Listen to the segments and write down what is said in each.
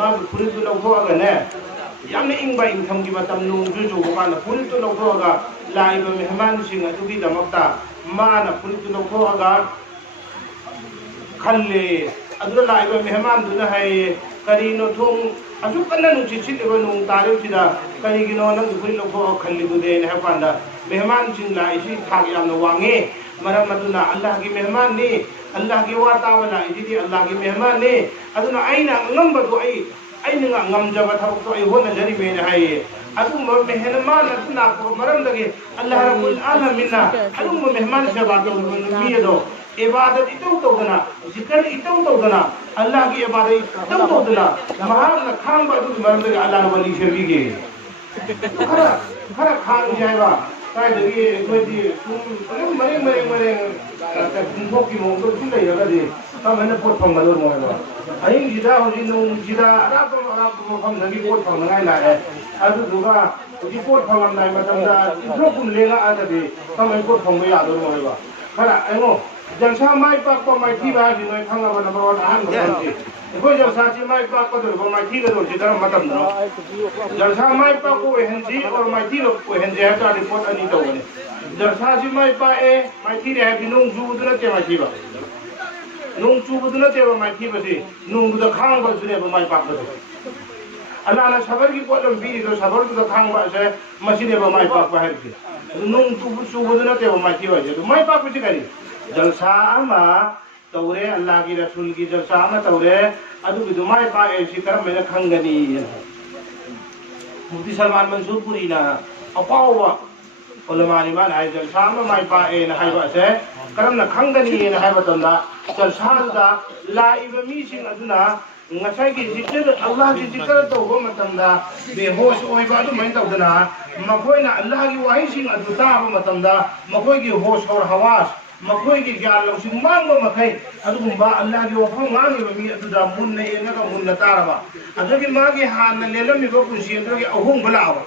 मागि फुरितु लौथोगने यामने इंबा इंथम की मतम नोंजु जुबो कान फुरितु लौथोगा लाइबा मेहमान सिंह अदुगी दमकता माना फुरितु लौथोगा खल्ले अदुला लाइबा मेहमान दुना है करीनो थों अजु कन्ना नुचि चिलिबा नोंग तारेसिदा करीगिनो नंग फुरि लौथोगा खल्ले दुदे ने हपांदा मेहमान सिंह लाइसि थाग यामना वांगे मरम अदुना अल्लाह की मेहमान ने अल्लाह की वाता वाला इदी अल्लाह की मेहमान ने अदुना आइना ngambadu aina ngamjaba thak to ai hona jari me ne hai adu mehman na ko maram dage Allah rabbul alamin na adu mehman se ba to mi do ibadat itu to dana zikr itu to dana Allah की इबादत itu to dana mahal na khang ba adu maram dage Allah wali se bi ge khara khang jaiba kai dage koi di tum mare ta thok ki mo to thun dai ga di ta mane pot phang ma lo mo ba ai jida ho ji nung jida arab mo phang nagi pot phang ngai la e adu duga ji pot phang am nai ma tam da thok kun le la a da bi ta mai pot phang ma ya do mo ba khara ai ngo jang sa mai pak pa mai thi ba ji noi khang ba na ba an ba ji ko jang sa ji mai pak pa do ba mai thi ga do ji da ma tam no jang sa mai pak ko hen ji or mai thi ko hen je ta ri pot ani do ne jang sa ji mai pa e mai thi re bi nung ju du na te mai thi ba nung chu bu na te ba mai thi ba si nung du da khang ba su ne ba mai pak ba Allah na sabar ki pot lam bi do sabar du da khang ba se ma si ne ba mai pak ba hai ki nung chu bu na te ba mai thi ba je mai pak ba ji kari जलसा मा तौरे अल्लाह की रसूल की जलसा मा तौरे अदु की दुमाय पा ऐसी करम में खंगनी मुफ्ती सलमान मंसूरपुरी ना अपावा उलमा निमान है जलसा मा माय पा ए ना हाय बा से करम ना खंगनी ना हाय बतंदा जलसा दा live मीसिंग अदुना ngasai ki zikr Allah ki zikr to ho matamda behosh oi ba du main tawdana makoi na Allah ki wahi sing adu ta ba matamda makoi ki hosh aur hawas makoi ki gyan lo sing mang ba makai adu ba Allah ki wafo ngani ba mi adu da mun ne na ka mun na taraba adu ki ma ki han na lelam mi ba kusi adu ki ahung bala ba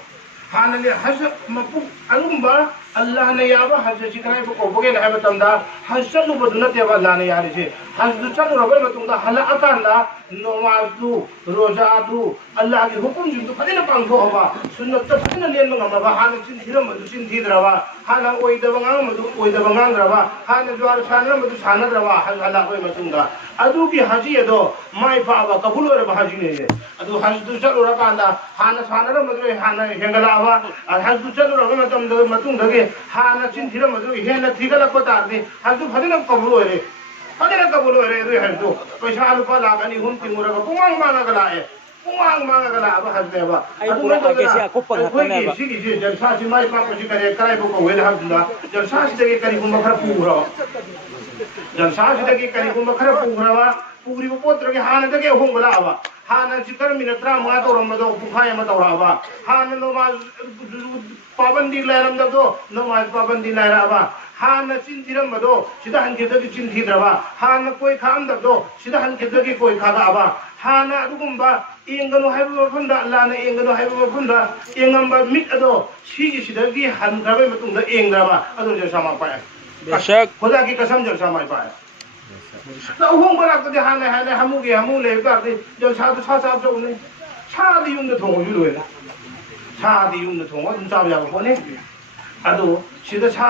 han ne haj mapu adu ba Allah ne ya ba haj zikrai ba ko boge na ba tamda haj chalu ba du na te ba Allah ne ya ri se haj du chalu ra ba matumda hala akan la नमाज दु रोजा दु अल्लाह की हुकुम जिन तो फदिना पांगो हवा सुन्नत तो फदिना लेन मंगा बा हान चिन थिरम मदु चिन थीद्रवा हान ओइ दबंगा मदु ओइ दबंगा रवा हान ज्वार सानर मदु सानर रवा हल अल्लाह कोई मतुंगा अदु की हाजी एदो माय फावा कबूल रे हाजी ने अदु हज दु चलो रा कांदा हान सानर मदु हान हेंगलावा हज दु चलो रा मतम दो मतुंग दगे हान चिन थिरम मदु हेन थिगला पता दे हज दु फदिना कबूल रे फदिना कबूल रे रे हज दु पैसा रुपा लागनी हुन तिमुरा पुंगांग मांगा गला है पुंगांग मांगा गला अब हज देवा अदु के से कुप्पा खतने बा सिगी जे जलसा से माय पा को करे कराय को वेल हजदा जलसा से दगे करी को मखर पूरा जलसा से दगे करी को मखर पूरा पूरी को पोत्र के हान दगे होंगला आवा हान जिकर मिनत्रा मा तो रमदो बुखाय म तौरावा हान नमाज पाबंदी लायरम दो नमाज पाबंदी लायरावा हान चिन थिरम दो सिदा हन के दगे चिन थीद्रवा हान कोई खाम दो सिदा हन के दगे कोई खागावा हान अदुगुंबा इंगनो हाइबो मफुंदा अल्लाह ने इंगनो हाइबो मफुंदा इंगंबा मिट अदो सिगी सिदगी हन खबे मतुंदा इंगरावा अदो जे सामा पाया बेशक खुदा की कसम जे सामा पाया ना होंग बरा को दे हाने हाने हमू ले का दे जो छा छा जो ने छा दी युम ने थोंग यु लोय छा दी युम ने थोंग अदुम चाब याबो ने अदो सिदा छा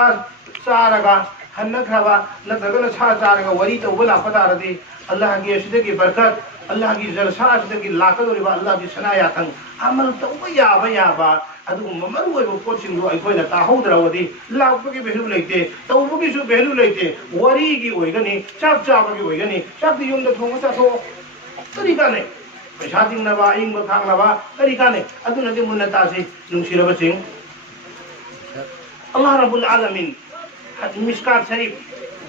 चारगा हन्न खबा नतगन छा चारगा वरी तो बला पता रदी अल्लाह की सिदगी बरकत अल्लाह की जलसा सिदगी लाकदोरिबा अल्लाह की सनाया थंग अमल तो याबा अदु ममर ओइ बो पोचिंग रो अइकोइना ताहौद्रावदी लापगी भेलु लेते तौबगी सु भेलु लेते वरी की ओइगनी चाप चाबगी ओइगनी चाप दी युम थोंग चाथो तरीका ने पैसा दिंगनबा इंग खांगनबा तरीका ने अदु नदि मुन्ना तासी नुंसिरबा सिंग अल्लाह रब्बुल आलमीन मिस्कात शरीफ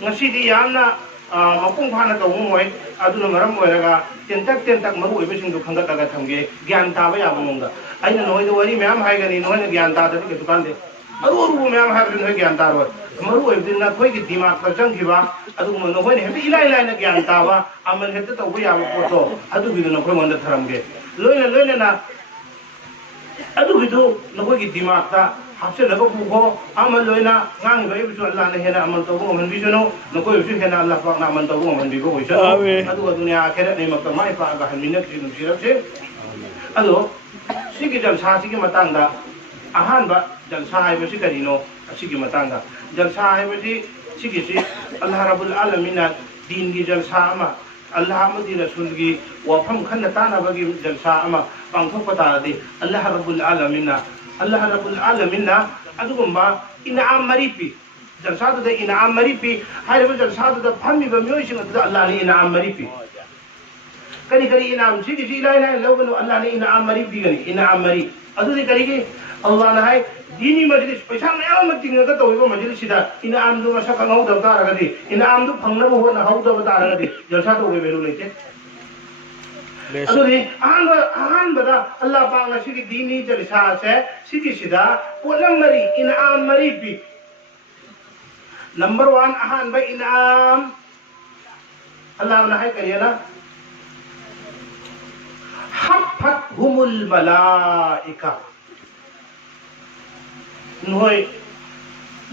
ngasi यामना मपुंग फाना तौमोय अदुना मरम ओइरगा तेंतक मरु ओइबसिंग दु खंगतगा थंगे ज्ञान ताबा याबा मोंगा आइना नोय दो वरी मैम हाइगनी नोय ने ज्ञान तादे के दुकान दे अरु मैम हाइगनी नोय ज्ञान तारो मरु ओइबदिन ना खोय की दिमाग पर जंगिबा अदु म नोय ने हेबी इलाइ ना ज्ञान ताबा अमन हेते तौबा याबा पोतो अदु बिदु न खोय मंद थरमगे लोयना ना अदु बिदु नोय की दिमाग ता 합쳐내고 보고 아무 로이나 ngang với bên Allah này hiện amal tàu cũng mình biết nó coi biết hiện Allah pak na amal tàu cũng mình biết có chứ adu dunia akhirat này mà tao mai pa cái mình nak sih sih chứ adu sih cái jalsa sih cái matang dah ahan ba jalsa hai bersih kali no sih cái matang dah jalsa hai bersih sih cái sih Allah Rabbul Alamin din की jalsa ama Allah amadi Rasul की wafam khanda tanah bagi jalsa ama pangthok pata di Allah Rabbul Alamin Allah Rabbul Alamin adugumba in'am maripi jalsa da in'am maripi hayre jalsa da phammi ba myoy sing da Allah ni in'am maripi kani kani in'am sigi ji la ilaha illallah Allah ni in'am maripi gani in'am mari adu di kari ki Allah na hai dini majlis paisa mayam tinga ka to ba majlis sida in'am du masa kan hau da ta ra di in'am du phangna bo na hau da ta ra di jalsa to be belu leite अदुरी आहान बदा अल्लाह पाक ना सिगी दीनी जलसा से सिगी सिदा pollen मरी इनाम मरी भी नंबर 1 आहान बा इनाम अल्लाह ना है करिए ना हफ़तहुमुल मलाइका नोय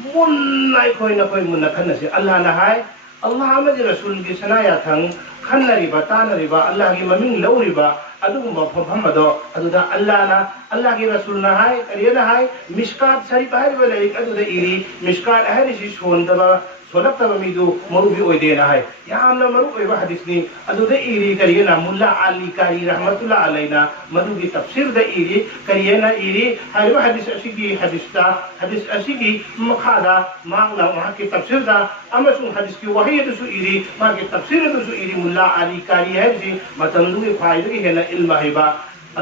मुन नाय कोई ना कोई मुन खन से अल्लाह ना है अल्लाह में रसूल की सनाया थंग खन्नरिबा तानरिबा अल्लाह की ममिंग लौरिबा अदुगुम्बा फफमदो अदुदा अल्लाह की रसूल ना हाय करियना हाय मिशकात शरीफ हाय बले अदुदा इरी मिशकात हाय रि सोंदबा सोलक्तबा मिदु मरुबी ओइदेना हाय यामना मरु ओइबा हदीस नि अदुदा इरी करियना मुल्ला अली कारी रहमतुल्लाह अलैना मदु की तफसीर द इरी करियना इरी हायबा हदीस असिगी मखादा मांगना वहां की तफसीर दा अमसुं हदीस की वही दसु इरी मा की तफसीर दसु इरी मुल्ला अली कारी है जी मतंदु की फायदे की है ना इल्म हिबा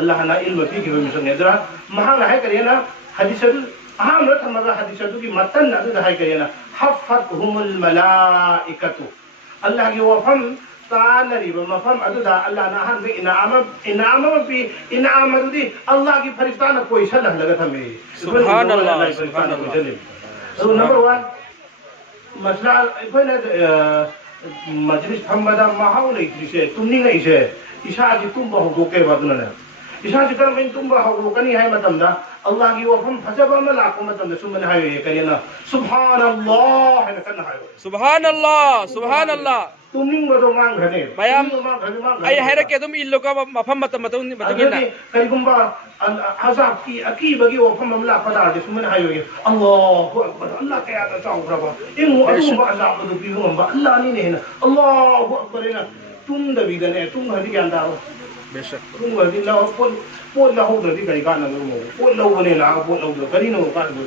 अल्लाह ना इल्म की के मिसन नेदरा महान है करियना हदीस अहम न थमगा हदीस की मतन अदु है करियना हफ़तहुमुल मलाइकतु अल्लाह की वफम तानरिबा मफम अदुदा अल्लाह ना हन इनाम भी इनाम अदुदी अल्लाह की फरिश्ता ना कोई सल्लह लगा थमे सुभान अल्लाह नंबर 1 मसला इफने मजलिस फमदा महाउ लेत्रिसे तुमनिंग इसे इसाजी तुंबा होके बादुना इसाजी करम तुंबा होकनी है मतमदा अल्लाह की वफम फजबा में लाको मतमदा सुमन हायो ये करियना सुभान अल्लाह है कन हायो सुभान अल्लाह तुमनिंग बदो मांग घने मयाम आई हैरे के तुम इल्लो का मफम मतम मतगिना करिगुंबा अजाब की अकी बगी वफम ममला पदा दे सुमन हायो ये अल्लाहु अकबर अल्लाह के याद चाउब्रबा इन अदुबा अजाब दो बिगुंबा अल्लाह नी ने अल्लाहु अकबर ने तुम दबिदने तुम हदि ज्ञान दाओ बेशक तुम हदि ला पोल ला हो दि करी कान नो पोल लो बने ला पोल लो करी नो कान दो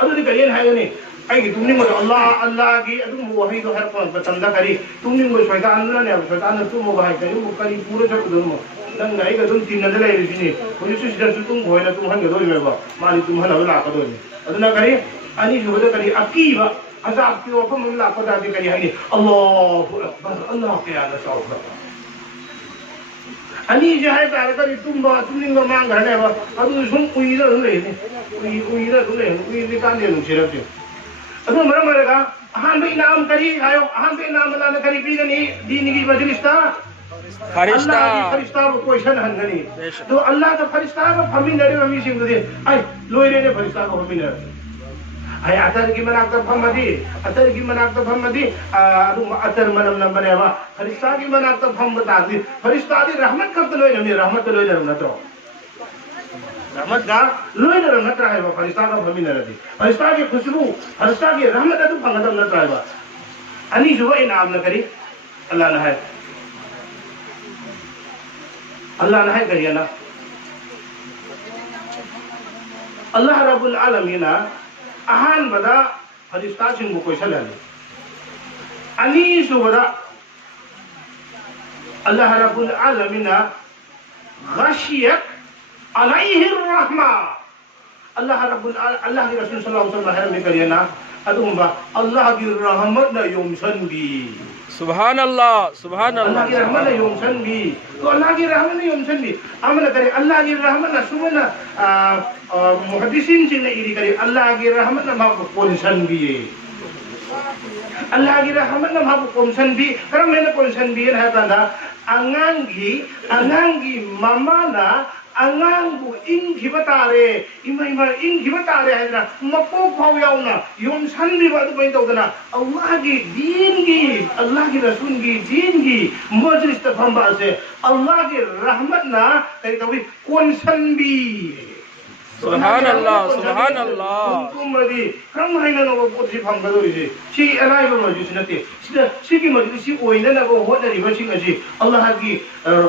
अदु दि करियन हाय ने आई तुमनी मो अल्लाह की अदु वही दो हर कोन बतंदा करी तुमनी मो शैतान ने शैतान तुम मो भाई करी मो करी पूरे सब दो मो नंग नाई का तुम तीन नजर ले रिनी कोई सिस्टर तुम होय ना तुम हन गदो मेबा माली तुम हन ला का दो अदु ना करी अनि जुबद करी अकीबा अजाब की वफम ममला पदा दि करी हाय अल्लाहु अकबर अल्लाह के याद साउबा अनि जे है तारे करी तुमनिंग मांग घने बा अदु सुम उइरा ले नि उइरा ले उइ कान दे नु छिरब अदु मरमरेगा अहान बे इनाम करी आयो अहान बे इनाम ला करी बीगनी दीन की मजलिस ता फरिश्ता को क्वेश्चन हंगनी तो अल्लाह का फरिश्ता को फमी नरे ममी सिंह दे आई लोइरे ने फरिश्ता को फमी नरे ay atar gimana akta famadi adu atar manam number eva farishta gimana akta fam batadi farishta di rahmat kab loy nami rahmat loy naram natro rahmat ga loy naram natra hai ba farishta ka fami naradi farishta ki khushbu farishta ki rahmat adu fangadam natra hai ba ani juwa inam na kari allah na hai kariya na allah rabbul alamin Ahaan बदा फरिश्ता सिंह को question है अनी सुबदा अल्लाह रब्बुल आलमीन गशियत अलैहि रहमा अल्लाह की रसूल सल्लल्लाहु अलैहि वसल्लम करिए ना अदुम्बा अल्लाह की रहमत न योमसन भी सुभान अल्लाह अल्लाह की रहमत न योमसन भी तो अल्लाह की रहमत न योमसन भी अमल करे अल्लाह की रहमत न सुमना मुहद्दिसिन जिन इरी करे अल्लाह की रहमत न माको पोंसन भी अल्लाह की रहमत न माको पोंसन भी करम ने पोंसन भी है तंदा angangi mama na angang ing hibatare ima ing hibatare haidna mako phau yauna yom sanbi ba du bain tawdana Allah gi rasul gi din gi majlis ta phamba ase Allah gi rahmat na kai tawi kon sanbi subhanallah subhanallah kumadi kram haina no ko si phamba do ri si alai ba majlis nate si gi majlis si oina na ko hoda ri ba sing ase Allah gi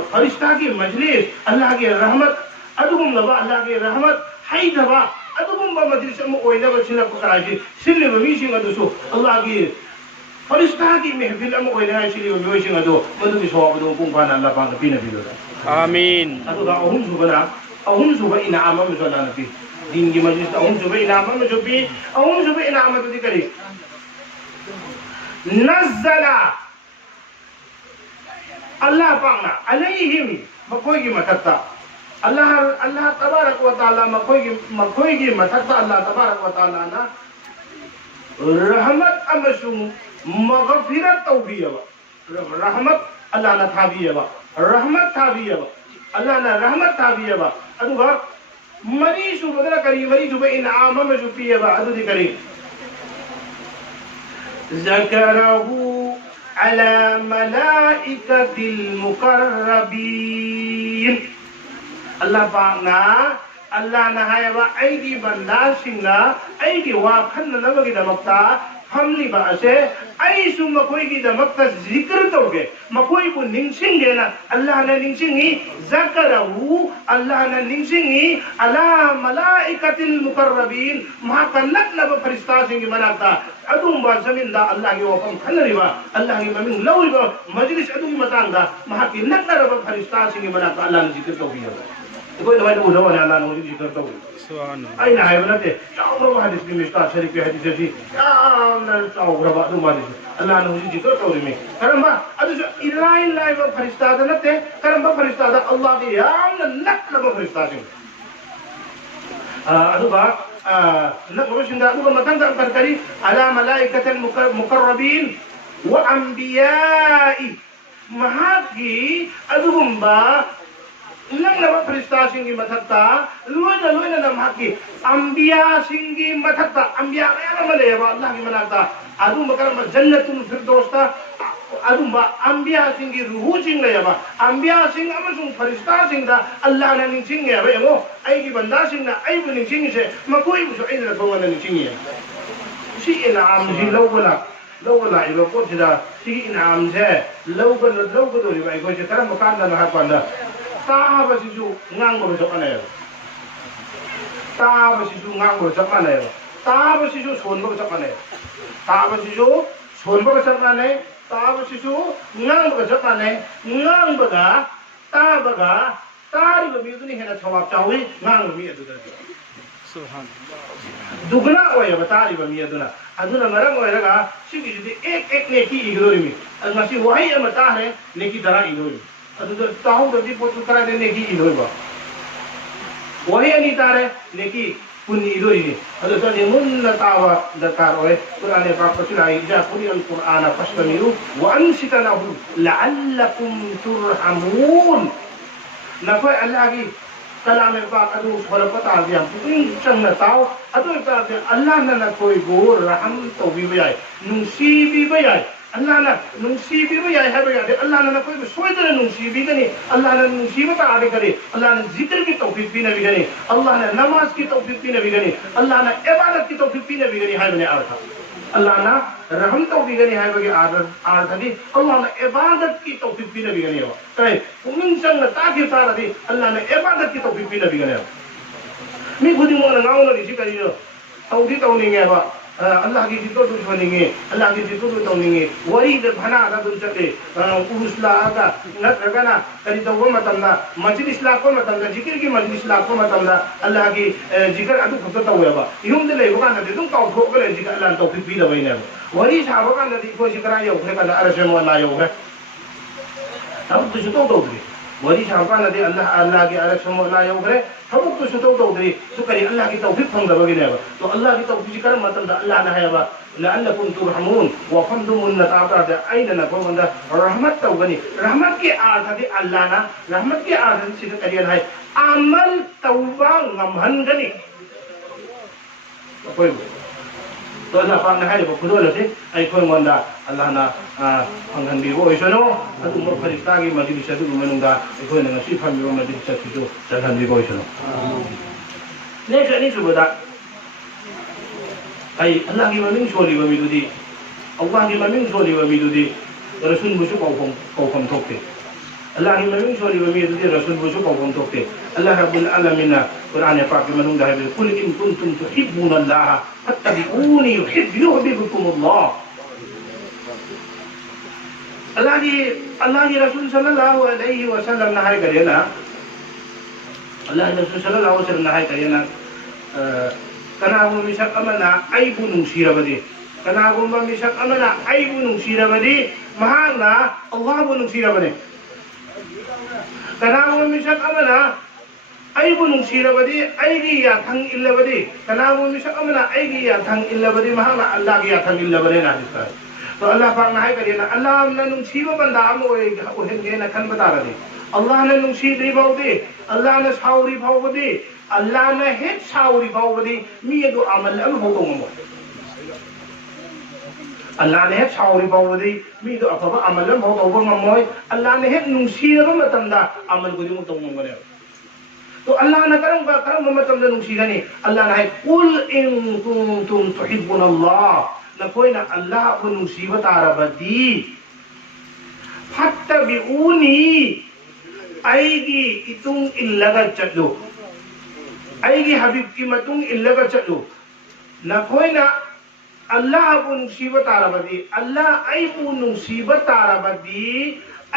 farishta gi majlis Allah gi rahmat adugum laba Allah gi rahmat haidaba adugum ba majlis am oina ba sila ko karaji sille ba mi sing adu so Allah gi farishta gi mehfil am oina sili ba mi sing adu madu gi so adu kung pa na Allah pa nabi nabi do amin adu ga ahum suba inama mi so na nabi din gi majlis ahum suba inama mi so bi ahum suba inama to di kari nazzala Allah pangna alaihim makoi gi matatta Allah tabarak wa taala makoi gi matatta Allah tabarak wa taala na rahmat amasung maghfirat tawbiya rahmat Allah na thabiya rahmat thabiya Allah na rahmat thabiya aduga mari su badala kari mari su ba in'am ma su piya adu di kari zakarahu على ملائكة المقربين الله بانا الله نهاية أيدي بندا سينا أيدي واقعنا نبغي دمكتا हमली बासे आई सु मकोई की दमक का जिक्र तोगे मकोई को निंगसिंगे ना अल्लाह ने निंगसिंगी ज़करहु अल्लाह ने निंगसिंगी अला मलाइकतिल मुकर्रबीन महाकन्नत नब फरिश्ता सिंगी मनाता अदुम बा जमीन दा अल्लाह की वफम खनरिबा अल्लाह की ममिन लौरिबा मजलिस अदुम मतांगा महाकी नक्कर नब फरिश्ता सिंगी मनाता अल्लाह ने जिक्र तोगी कोई दवाई तो दवा अल्लाह ने जिक्र तोगी أين هايبنته؟ تعوروا هذه المشكلة شريك هذه جدي. تعوروا بعض ما دي. الله نوجي جكر توريمي. كرامة أدو إلا فريستادا نته. كرامة فريستادا الله دي يام نك لب فريستادين. أدو با نك بمشين أدو بمتان ده كري على ملائكة المقربين وأنبياء مهاجي أدو بمبا nang nama peristah singgi mathatta luina nam haki ambiya singgi mathatta ambiya kaya male ya Allah ki manata adum bakar jannatul firdausta adum ba ambiya singgi ruhu sing la ya ba ambiya sing amasung peristah sing da Allah na ning sing ya ba mo ai ki banda sing na ai bu ning sing se makoi bu so ai na ko na ning sing ya si ina am si lawala iba ko sida si ina am se lawala do ri ko se karam kan na ha panda Taha sisu nganggo besok mana ya? Taha sisu nganggo besok mana ya? Taha sisu sonbo besok mana ya? Taha sisu sonbo besok mana? Taha sisu nganggo besok mana? Nganggo ga, taha baga, tari babi itu ni hendak jawab cawi nganggo mi itu tadi. Dugna oya batari babi itu na. Aduna marang oya ga, sigi jadi ek neki igdori mi. Masih wahai amatah ne neki darah igdori. अदु ताऊ ददी पोत करा दे नेकी इलोय बा वही अनि तारे नेकी पुनी इलोय नि अदु त ने मुन तावा दकार ओय कुरान पाक पचलाई जा कुरी अल कुरान फस्तमिरु व अंसितनाहु लअल्लकुम तुरहमून नफा अल्लाह की कलाम पाक अदु फरपता दिया पुइन चंग ताऊ अदु ता अल्लाह न कोई गो रहम तो भी बयाय नुसी भी बयाय Allah na nungsibi mo yai hai bhai Allah na koi soi tere nungsibi kani Allah na nungsibi ta aade kare Allah na zikr ki tawfiq bhi nahi kani Allah na namaz ki tawfiq bhi nahi kani Allah na ibadat ki tawfiq bhi nahi kani hai bani artha Allah na raham tawfiq kani hai bani artha di Allah na ibadat ki tawfiq bhi nahi kani ba kai umin sang ta ki ta di Allah na ibadat ki tawfiq bhi nahi kani mi khudi mo na ngau na ri kari no tawdi tawni nge ba Allah की जितो दुख बनेंगे अल्लाह की जितो दुख होंगे वही जब भना आधा दुन चले उस लागा न रगना करी तो वो मतमना मजलिस लाखों मतमना जिक्र की मजलिस लाखों मतमना अल्लाह की जिक्र अदु खत्ता तो हुआ बा यूं दे वो का नदी तुम काउ ठोक ले जिक्र अल्लाह तो फिर भी दवाई ने वही साहब का नदी को जिक्र आयो है का अरश में अल्लाह यो है अब तो जितो तो दे वरी सामकान दे अल्लाह की आरक्षण ला यौग्रे थबुक तो सुतौ तौद्री सुकरी अल्लाह की तौफीक फंगदबगिनेबा तो अल्लाह की तौफीक करम मतम दा अल्लाह ना हैबा लअल्लकुम तुरहमून व फमदुमुन नताता दे आइना ना कोंदा रहमत तौगनी रहमत के अर्थ दे अल्लाह ना रहमत के अर्थ से करियन है अमल तौबा ngमहनगनी कोई तो अल्लाह पाक ना है खुदो लसे आई कोई मंदा अल्लाह ना फंगन भी वो इसनो अदु म फरिस्ता की मजलिस अदु मनुंगा कोई ना सी फम भी मजलिस जो चलन भी कोई इसनो ने कनी सुबदा आई अल्लाह की ममिंग छोली बमी दुदी अल्लाह की ममिंग छोली बमी दुदी रसूल मुसु कौफम ठोकते अल्लाह की ममिंग छोली बमी दुदी रसूल मुसु कौफम ठोकते अल्लाह रब्बुल आलमीन कुरान पाक के मनुंगा है कुल इन कुंतुम तुहिब्बुनल्लाह फत्तबिऊनी युहिब्बुकुमुल्लाह अल्लाह की रसूल सल्लल्लाहु अलैहि वसल्लम ने है करे ना अल्लाह की रसूल सल्लल्लाहु अलैहि वसल्लम ने है करे ना कनागुम मिसक अमना आइबु नुंसीरबदी कनागुम मिसक अमना आइबु नुंसीरबदी महाना अल्लाहबु नुंसीरबने कनागुम मिसक अमना आइबु नुंसीरबदी आइगी याथंग इल्लबदी कनागुम मिसक अमना आइगी याथंग इल्लबदी महाना अल्लाह की याथंग इल्लबने ना दिसता तो अल्लाह पाक ना है करिए ना अल्लाह ने नुंसीबा बंदा हम ओहेंगे ना खन बता रहे अल्लाह ने नुंसीद्री बाउदी अल्लाह ने साउरी बाउदी अल्लाह ने हेट साउरी बाउदी मी दो अमल अम हो गो मो अल्लाह ने हेट साउरी बाउदी मी दो अफबा अमल अम हो गो मो अल्लाह ने हेट नुंसीबा मतंदा अमल को दिमु तो मो तो अल्लाह ने करम मतंदा नुंसीगनी अल्लाह ने कुल इन कुंतुम तुहिब्बुनल्लाह ना कोई ना अल्लाह को नुसीबत आरबदी फत्तबिऊनी आएगी इतुंग इल्लगा चलो आएगी हबीब की मतुंग इल्लगा चलो ना कोई ना अल्लाह को नुसीबत आरबदी अल्लाह आई को नुसीबत आरबदी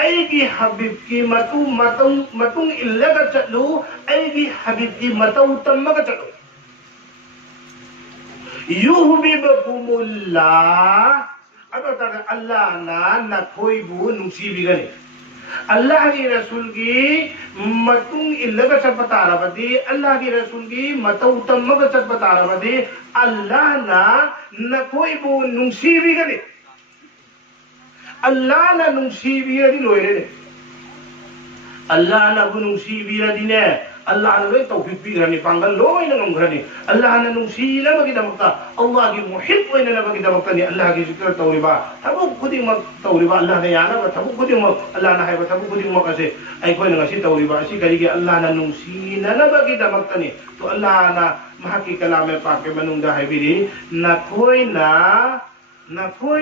आएगी हबीब की मतुंग इल्लगा चलो आएगी हबीब की मतु तम्मगा चलो युहिब्बुकुमुल्लाह अल्लाह ना कोई बु नुसीबिगने अल्लाह की रसूल की मतुंग इल्लगा चपतारबदी अल्लाह की रसूल की मतौतम्मगा चपतारबदी अल्लाह ना कोई बु नुसीबिगने अल्लाह ना नुसीबिगदी लोयरे अल्लाह ना बु नुसीबिगदी ने अल्लाह ने लोई तौफीक पीग्रनी पांगल लोई न ngomgrani अल्लाह ने नुसीला बगी दमक्ता अल्लाह की मुहिब ओइना न बगी दमक्ता नि अल्लाह की जिक्र तौरिबा थबु खुदी मक तौरिबा अल्लाह ने याना बा थबु खुदी मक अल्लाह ने हाइबा थबु खुदी मक असे आई कोइ न ngasi तौरिबा असि करी के अल्लाह ने नुसीला न बगी दमक्ता नि तो अल्लाह ना महा की कलाम पाक के मनुंगा हाइबिरी न कोई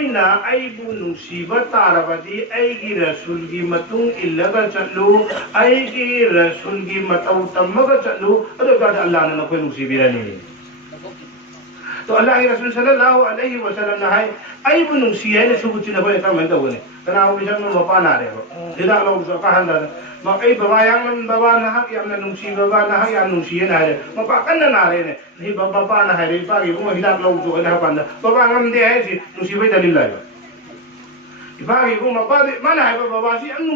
ना आइबु नुसीबत तारबदी आइगी रसूल की मतुंग इल्लगा चलू आइगी रसूल की मतौ तम्मगा चलू अदो गाद अल्लाह ने कोई नुसीबिरानी तो अल्लाह के रसूल सल्लल्लाहु अलैहि वसल्लम ने है आइबु नुसीय ने सुबुची न कोई काम तो बने कना वो बिजन में मपा ना रे दिदा लो जो का हंदा म आई बाबा yang बाबा ना हक yang नुसी बाबा ना हक yang नुसी ना रे मपा कन ना रे ने नहीं बाबा ना है रे पागी वो हिदा लो जो ना पांदा बाबा ngam दे है जी नुसी बै दलिल लायो इबागी को मपा दे माना है बाबा सी yang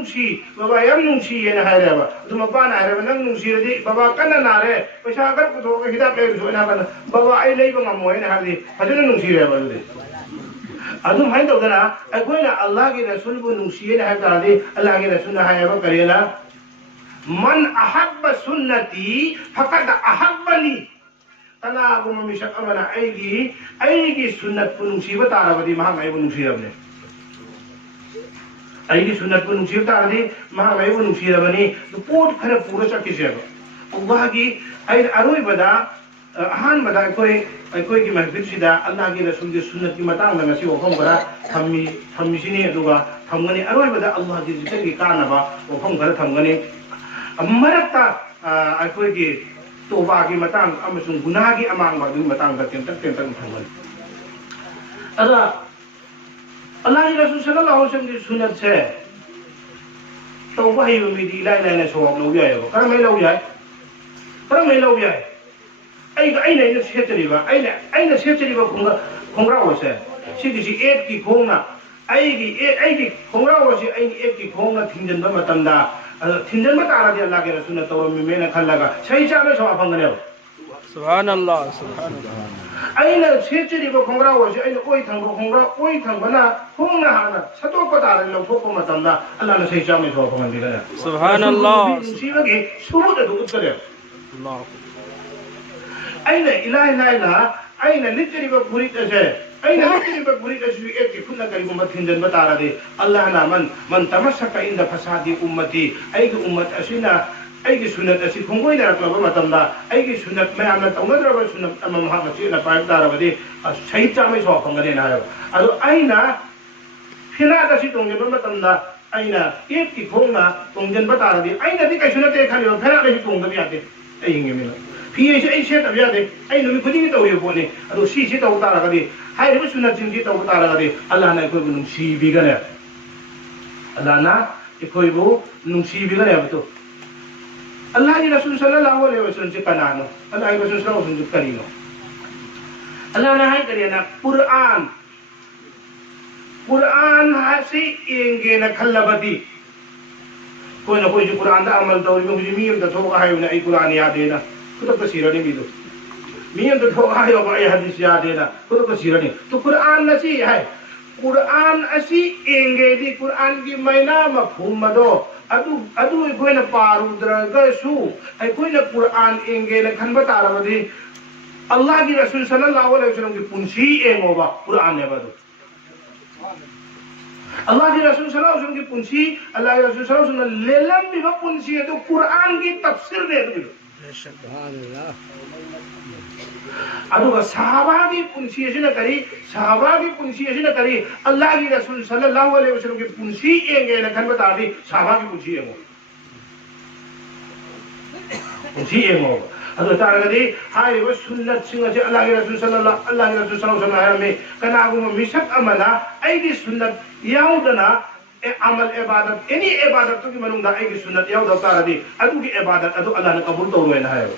नुसी ये ना है रे बा तो मपा ना रे नंग नुसी रे बाबा कन ना रे पैसा अगर को तो हिदा ले जो ना पांदा बाबा आई ले बंगा मोय ना हदी फजन नुसी रे बा दे अदुम है तो ना कोई ना अल्लाह के रसूल को नुसीए है तादे अल्लाह के रसूल है वो करेला मन अहब्ब सुन्नती फकद अहब्बनी तना को मिशक अमना आएगी सुन्नत को नुसीबत आरबदी महा मैं वो नुसीरबने आएगी सुन्नत को नुसीबत आरबदी महा मैं वो नुसीरबनी तो पोट खरे पूरा चक्की से अल्लाह की अरोई बदा अहान बदा कोई की महफिल सिदा अल्लाह की रसूल की सुन्नत की मतांग में सी वफम बड़ा थम्मी सिनी दुगा थमगनी अरोई बदा अल्लाह की जिक्र की कानबा वफम घर थमगनी मरता कोई की तौबा की मतांग अमसुंग गुनाह की अमांग बादु मतांग का तेंतक थमगनी अदा अल्लाह की रसूल सल्लल्लाहु अलैहि वसल्लम की सुन्नत से तौबा ही उम्मीद इलाही ने सवाब लो जाए करम लो जाए अꯩꯅ ꯁꯦꯠꯆꯔꯤꯕ ꯈꯣꯡꯒ꯭ꯔꯥꯎ ꯑꯁꯦ ꯁꯤꯒꯤꯁꯤ 8 की खोंना ꯑꯩꯒꯤ ꯈꯣꯡꯒ꯭ꯔꯥꯎ ꯑꯁꯤ ꯑꯩꯒꯤ ꯑꯦꯞꯀꯤ ꯈꯣꯡꯅ ꯊꯤꯡꯖꯤꯟꯕ ꯃꯇꯝꯗ ꯊꯤꯡꯖꯤꯟꯕ ꯇꯥꯔꯗꯤ ꯑꯜꯂꯥꯍꯒꯤ ꯔꯁꯨꯜꯅ ꯇꯧꯔꯝꯃꯤꯃꯦꯅ ꯈꯜꯂꯒ ꯁꯍꯤ ꯆꯥꯝꯃꯩ ꯁꯋꯥꯕ ꯐꯪꯒꯅꯦꯕ Subhanallah, Subhanallah. ꯑꯩꯅ ꯁꯦꯠꯆꯔꯤꯕ ꯈꯣꯡꯒ꯭ꯔꯥꯎ ꯑꯁꯤ ꯑꯩꯅ ꯑꯣꯏ ꯊꯪꯕ ꯈꯣꯡꯒ꯭ꯔꯥꯎ ꯑꯣꯏ ꯊꯪꯕꯅ ꯈꯣꯡꯅ ꯍꯥꯟꯅ ꯁꯠꯇꯣꯛꯄ ꯇꯥꯔꯗꯤ ꯂꯧꯊꯣꯛꯄ ꯃꯇꯝꯗ ꯑꯜꯂꯥꯍꯅ ꯁꯍꯤ ꯆꯥꯝꯃꯩ ꯁꯋꯥꯕ ꯐꯪꯍꯟꯕꯤꯒꯅꯦ Subhanallah. ꯅꯨꯡꯁꯤꯕꯒꯤ ꯁꯨꯕꯨꯠ ꯑꯗꯨ ꯎꯠꯀꯅꯦꯕ Allah. ꯑꯩꯅ ꯏꯂꯥꯏ ꯂꯥꯏꯅ ꯑꯩꯅ ꯂꯤꯠꯆꯔꯤꯕ ꯐꯨꯔꯤꯠ ꯑꯁꯦ ꯑꯩꯅ ꯂꯤꯠꯆꯔꯤꯕ ꯐꯨꯔꯤꯠ ꯑꯁꯤꯁꯨ ꯑꯦꯞꯀꯤ ꯈꯨꯠꯅ ꯀꯔꯤꯒꯨꯝꯕ ꯊꯤꯟꯖꯤꯟꯕ ꯇꯥꯔꯗꯤ ꯑꯜꯂꯥꯍꯅ ꯃꯟ ꯇꯃꯁꯁaka inda fasadi ummati ꯑꯩꯒꯤ ꯎꯝꯃꯠ ꯑꯁꯤꯅ ꯑꯩꯒꯤ ꯁꯨꯟꯅꯠ ꯑꯁꯤ ꯈꯣꯡꯒꯣꯏꯅꯔꯛꯂꯕ ꯃꯇꯝꯗ ꯑꯩꯒꯤ ꯁꯨꯟꯅꯠ ꯃꯌꯥꯝꯅ ꯇꯧꯅꯗ꯭ꯔꯕ ꯁꯨꯟꯅꯠ ꯑꯃ ꯃꯍꯥꯛ ꯃꯁꯤꯅ ꯄꯥꯏꯕ ꯇꯥꯔꯕꯗꯤ ꯁꯍꯤ ꯆꯥꯝꯃꯩ ꯁꯋꯥꯕ ꯐꯪꯒꯅꯤꯅ ꯍꯥꯏꯕ ꯑꯗꯣ ꯑꯩꯅ ꯐꯤꯅꯥꯠ ꯑꯁꯤ ꯇꯣꯡꯖꯟꯕ ꯃꯇꯝꯗ ꯑꯩꯅ ꯑꯦꯞꯀꯤ ꯈꯣꯡꯅ ꯇꯣꯡꯖꯟꯕ ꯇꯥꯔꯗꯤ ꯑꯩꯅꯗꯤ ꯀꯩꯁꯨ ꯅꯠꯇꯦ ꯈꯜꯂꯤꯕ ꯐꯤꯅꯥꯠ ꯑꯁꯤ ꯇꯣꯡꯗꯕ ꯌꯥꯗꯦ ꯑꯩ ꯍꯤꯡꯉꯤꯃꯤꯅ ꯐꯤ ꯑꯁꯤ ꯑꯩ ꯁꯦꯠꯇꯕ ꯌꯥꯗꯦ ꯑꯩ ꯅꯨꯃꯤꯠ ꯈꯨꯗꯤꯡꯒꯤ ꯇꯧꯔꯤꯕ ꯄꯣꯠꯅꯤ ꯑꯗꯣ ꯁꯤꯁꯤ ꯇꯧꯕ ꯇꯥꯔꯒꯗꯤ ꯍꯥꯏꯔꯤꯕ ꯁꯨꯟꯅꯠꯁꯤꯡꯁꯤ ꯇꯧꯕ ꯇꯥꯔꯒꯗꯤ ꯑꯜꯂꯥꯍꯅ ꯑꯩꯈꯣꯏꯕꯨ ꯅꯨꯡꯁꯤꯕꯤꯒꯅꯦ ꯑꯜꯂꯥꯍꯅ ꯑꯩꯈꯣꯏꯕꯨ ꯅꯨꯡꯁꯤꯕꯤꯒꯅꯦꯕꯗꯣ अल्लाह रसूल सल्लल्लाहु अलैहि वसल्लम से कनानो अल्लाह रसूल सल्लल्लाहु अलैहि वसल्लम करीनो अल्लाह ने हाय करियना कुरान हासी एंगे न खल्लबदी कोई ना कोई जो कुरान दा अमल तौर में मुझे मीम दा थोका हाय ने आई कुरान याद देना खुद का सीरनी भी दो मीम दा थोका हाय और आई हदीस याद देना खुद का सीरनी तो कुरान नसी है कुरान असी एंगे दी कुरान की मैना मफहूम मदो अदु अखोइना पारुद्रगसु अखोइना कुरान एंगेना खनबा तारबदी अल्लाह की रसूल सल्लल्लाहु अलैहि वसल्लम की पुंसी एंगोबा कुरान ने बदु अल्लाह की रसूल सल्लल्लाहु अलैहि वसल्लम की पुंसी अल्लाह की रसूल सल्लल्लाहु अलैहि वसल्लम लेलम भी पुंसी है तो कुरान की तफसीर दे दो सुभान अल्लाह अदुगा सहाबा की पुंसी असिना करी सहाबा की पुंसी असिना करी अल्लाह की रसूल सल्लल्लाहु अलैहि वसल्लम की पुंसी एंगेना खनबा तारदी सहाबा की पुंसी एंगो अदो तारगदी हारिबो सुन्नत सिंग असे अल्लाह की रसूल सल्लल्लाहु अलैहि वसल्लम हारमे कनागुम मिसक अमला आइगी सुन्नत याउदना अमल इबादत एनी इबादत की मनुंदा आइगी सुन्नत याउदा तारदी अदुगी इबादत अदु अल्लाह ने कबूल तौरोयना हायो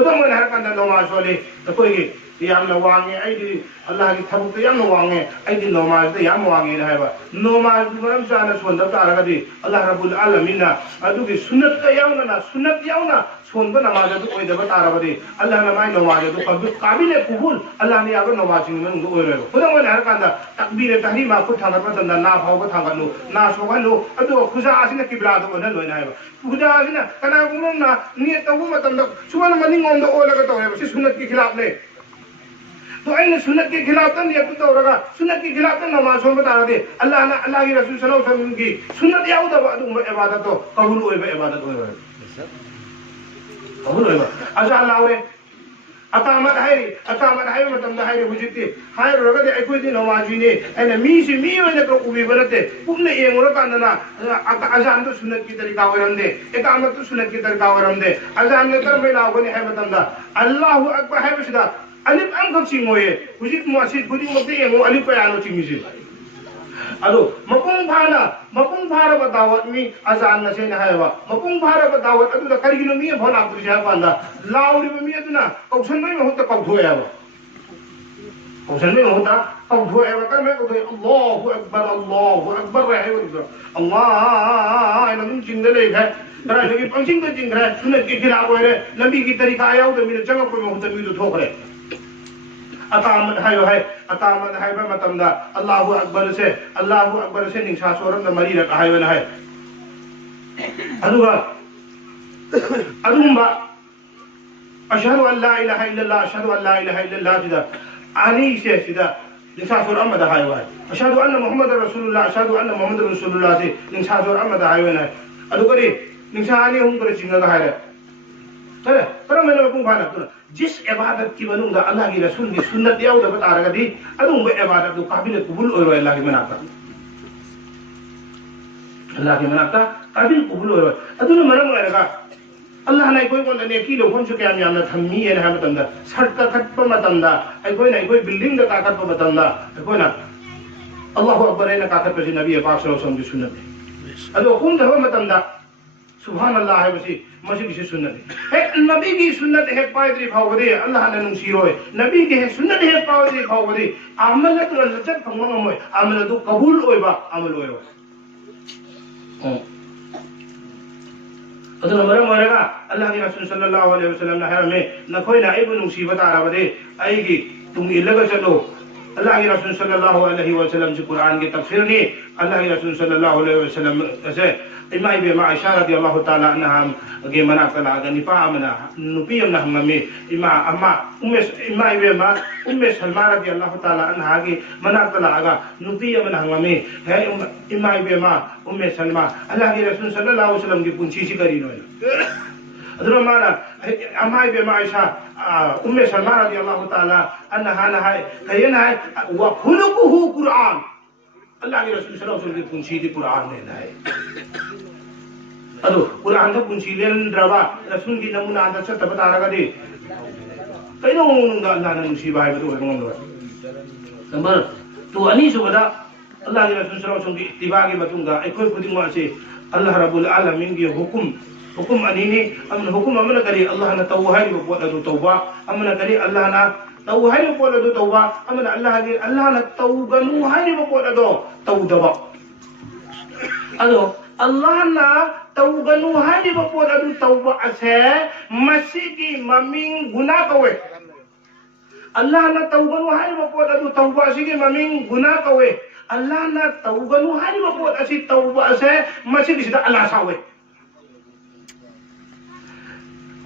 उदम मन हर कंदा नमाज वाले तकोइगी यामना वांगे आइदी अल्लाह की थबुक यामना वांगे आइदी नमाज द याम वांगे ना हायबा नमाज मरम जाना सोंदा तारगदी अल्लाह रब्बुल आलमीन ना अदुगी सुन्नत का याउना सोंबा नमाज अदु ओइदबा तारबदी अल्लाह ना माय नमाज अदु काबिले कबूल अल्लाह ने याबा नमाज सिंग मन दु ओइरेबा उदम मन हर कंदा तकबीर तहरीमा खुद थांगा पतंदा ना फावबा थांगनु ना सोगनु अदु खुजा आसिना किबला दु ओना लोइना हायबा खुजा आसिना कना गुमना नियत तबु मतंदा सुबन मनिंग ओंदा ओलगा तोरेबा सि सुन्नत की खिलाफ ने तो अइन सुन्नत के खिलाफ तन ये तो होगा सुन्नत के खिलाफ तन नमाज सोन बता दे अल्लाह की रसूल सल्लल्लाहु अलैहि वसल्लम की सुन्नत याउदा अदु इबादत तो कबूल होइबा इबादत होइबा कबूल होइबा अजा अल्लाह रे अकामत हायरी मतम दा हायरी हुजिति हायर रगदे अखोइदि नमाजी ने अने मी ओइने को उबी बरते पुगने एंगोर कांदना अजान तो सुन्नत की तरीका वरमदे इकामत तो सुन्नत की तरीका वरमदे अजान ने तर मेला होने है मतम दा अल्लाहु अकबर है बसदा अलिफ अंक चिंगोये हुजिक मस्जिद खुदी मते एंगो अलिफ यानो चिंगिसि अदो मपुंग भारा बतावत मी अजान नसे न हायवा मपुंग भारा बतावत अदु द करिगिनो मी भोला पुरिया पांदा लाउरी मी अदुना कौशन मै होत कौधोयावा कौशन मै होत कौधोयावा कर मैं कौधोय अल्लाहु अकबर रहे अल्लाह इन मुं चिंगले है तरा लगी पंचिंग तो चिंग रहा सुन्नत के खिलाफ होरे नबी की तरीका आया तो मी जंग को होत मी तो ठोकरे अकामत है मतमदा अल्लाहु अकबर से निशा सोरम द मरी रक हाय वन है अदुबा अशहदु अल्ला इलाहा इल्लल्लाह जिदा आनी से सिदा निशा सोर अमद हाय वन अशहदु अन्ना मुहम्मदर रसूलुल्लाह से निशा सोर अमद हाय वन है अदुकरी निशा आनी हम करे चिंगा हाय रे चले पर मैंने मपुंग भाना तो जिस इबादत की मनुंदा अल्लाह की रसूल की सुन्नत याउदा बता रगदी अदुम इबादत दो काबिल कबूल और अल्लाह की मनाता काबिल कबूल और अदुन मरम रगा अल्लाह ने कोई कोन ने की लो कोन सु क्या यामना थम्मी है ना मतंदा सट का खटप मतंदा कोई बिल्डिंग का खटप मतंदा कोई ना अल्लाहु अकबर ने का खटप नबी पाक सल्लल्लाहु अलैहि वसल्लम की सुन्नत अदो कुन धर्म मतंदा सुभान अल्लाह है बसी मसी की सुन्नत है नबी की सुन्नत है पायद्री फावदे अल्लाह ने नुसीरोय नबी की है सुन्नत है पायद्री फावदे अमल तो लजत फंगमोय अमल तो कबूल होइबा अमल होइरो अदुना मरम मरेगा अल्लाह के रसूल सल्लल्लाहु अलैहि वसल्लम ने हरमे नखोइना इब्न मुसीबत आराबदे आएगी तुम इलगा चलो अल्लाह के रसूल सल्लल्लाहु अलैहि वसल्लम से कुरान की तफसीर ने अल्लाह के रसूल सल्लल्लाहु अलैहि वसल्लम से इमाम इब्न आयशा रदियल्लाहु ताला अन्हा के मना कला गनिपा अमना नुपी अमना हंगमे इमाम उम्मे सलमा रदियल्लाहु ताला अन्हा के मना कला आगा नुपी अमना हंगमे है इमाम इब्न उम्मे सलमा अल्लाह के रसूल सल्लल्लाहु अलैहि वसल्लम की पुंछी सी करी नो अदुना माना अम्मा इब्न आयशा उम्मे सलमा रदियल्लाहु ताला अन्हा ना है कयन है व खुलुकुहु कुरान अल्लाह के रसूल सल्लल्लाहु अलैहि वसल्लम की पुंछी थी कुरान ने है अदो कुरान तो पुंछी लेंद्रबा रसूल की नमूना आदा से बता रहा दे कइनो नुंगा अल्लाह ने मुसीबा है तो होंगो नंबर तो अनी सुबदा अल्लाह के रसूल सल्लल्लाहु अलैहि वसल्लम की इत्तिबा की मतुंगा अखोय खुदिंग से अल्लाह रब्बुल आलमीन की हुकुम अनी ने अमन हुकुम अमन करी अल्लाह ने तौहीद को पोदा दो तौबा अमन करी अल्लाह ना तौहीद को पोदा दो तौबा अमन अल्लाह ने तौगनु हानि को पोदा दो तौदबा अदो अल्लाह ना तौगनु हानि को पोदा दो तौबा असे मसी की ममिंग गुनाह कवे अल्लाह ना तौगनु हानि को पोदा दो तौबा असी की ममिंग गुनाह कवे अल्लाह ना तौगनु हानि को पोदा असी तौबा असे मसी की सिदा अल्लाह सावे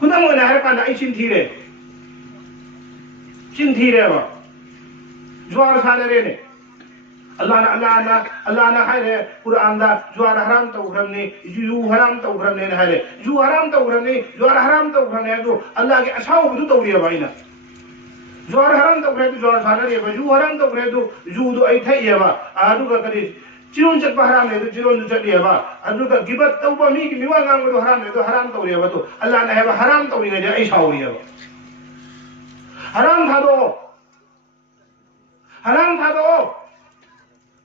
खुदा मोना हर कांदा आई चिंथीरे बा ज्वार साने रे ने अल्लाह ना हाय रे कुरान दा ज्वार हराम तो उखरमने यू हराम तो उखरमने ने हाय रे यू हराम तो उखरमने ज्वार हराम तो उखरमने जो अल्लाह के असाव बुदु तो रिया बाइना ज्वार हराम तो उखरे तो ज्वार साने रे बा यू हराम तो उखरे तो यू दो आई थई बा आदु का करी चिरोन चट हराम ने तो चिरोन चट लिया बा अदु का गिबत तौबा मी की मिवा गांग तो हराम ने तो हराम तो रिया बा तो अल्लाह ने है हराम तो रिया जे ऐसा हो रिया हराम था दो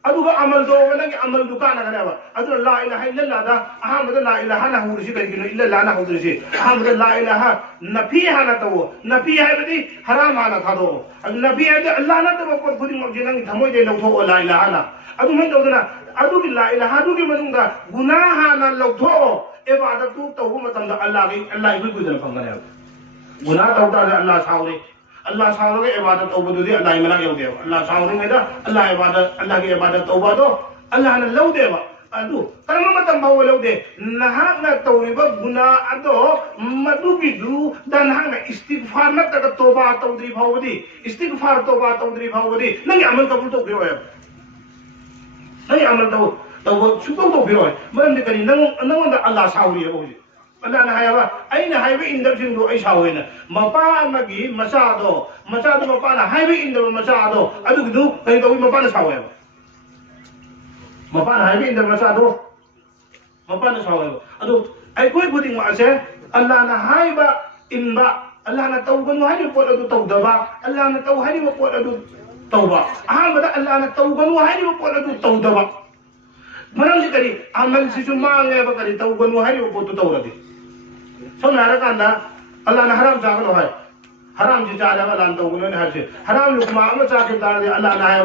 अदुगा अमल दो नंगे अमल दुकान करे बा अदु ला इलाहा इल्लल्लाह दा अहमद ला इलाहा ना हुरसी करिनो इल्लल्लाह ना हुरसी अहमद ला इलाहा नफी हाना तो नफी है बदी हराम हाना था दो अब नफी है अल्लाह ना तो को खुदी मग नंगे थमोय दे लौथो ला इलाहा ना अदु मैं तो ना अदु की ला इलाहा अदु की मनुंगा गुनाह हाना लौथो इबादत तो मतम दा अल्लाह की गुदन फंगने गुनाह तौता अल्लाह सावरे अल्लाह सावरे इबादत तौबदुदी अल्लाह मना यौदे अल्लाह सावरे मेदा अल्लाह की इबादत तौबा दो अल्लाह ने लौदे बा अदु करम मतम बाव लौदे नहा ना तौरिबा गुना अदो मदुगी दु दनहा ना इस्तिगफार न तक तौबा तौदरी भावदी इस्तिगफार तौबा तौदरी भावदी नंगे अमल कबूल तो बिरो है नंगे अमल तो सुको तो बिरो है मरम दे करी नंग अल्लाह सावरी है बोजी अल्लाह ने हायबा अइना हायबे इंदबसिंग दो ऐसा होइना मपा मगी मचादो मपा ना हायबे इंदब मचादो अदुगदु कई तो मपा ना सावे मपा ना हायबे इंदब मचादो मपा ना सावे अदु आई कोई खुदिंग मासे अल्लाह ना हायबा इनबा अल्लाह ना तौगनु हायबे पोत अदु तौदबा अल्लाह ना तौ हायबे पोत अदु तौबा अहमद अल्लाह ना तौगनु हायबे पोत अदु तौदबा मरम से करी अमल से जो मांगे बकरी तौगनु हायबे पोत तौरदे सोनारा कांदा अल्लाह ने हराम चाकलो है हराम जी चाला अल्लाह तो गुनो ने हरसे हराम लुकमा अम चाके दार दे अल्लाह ना है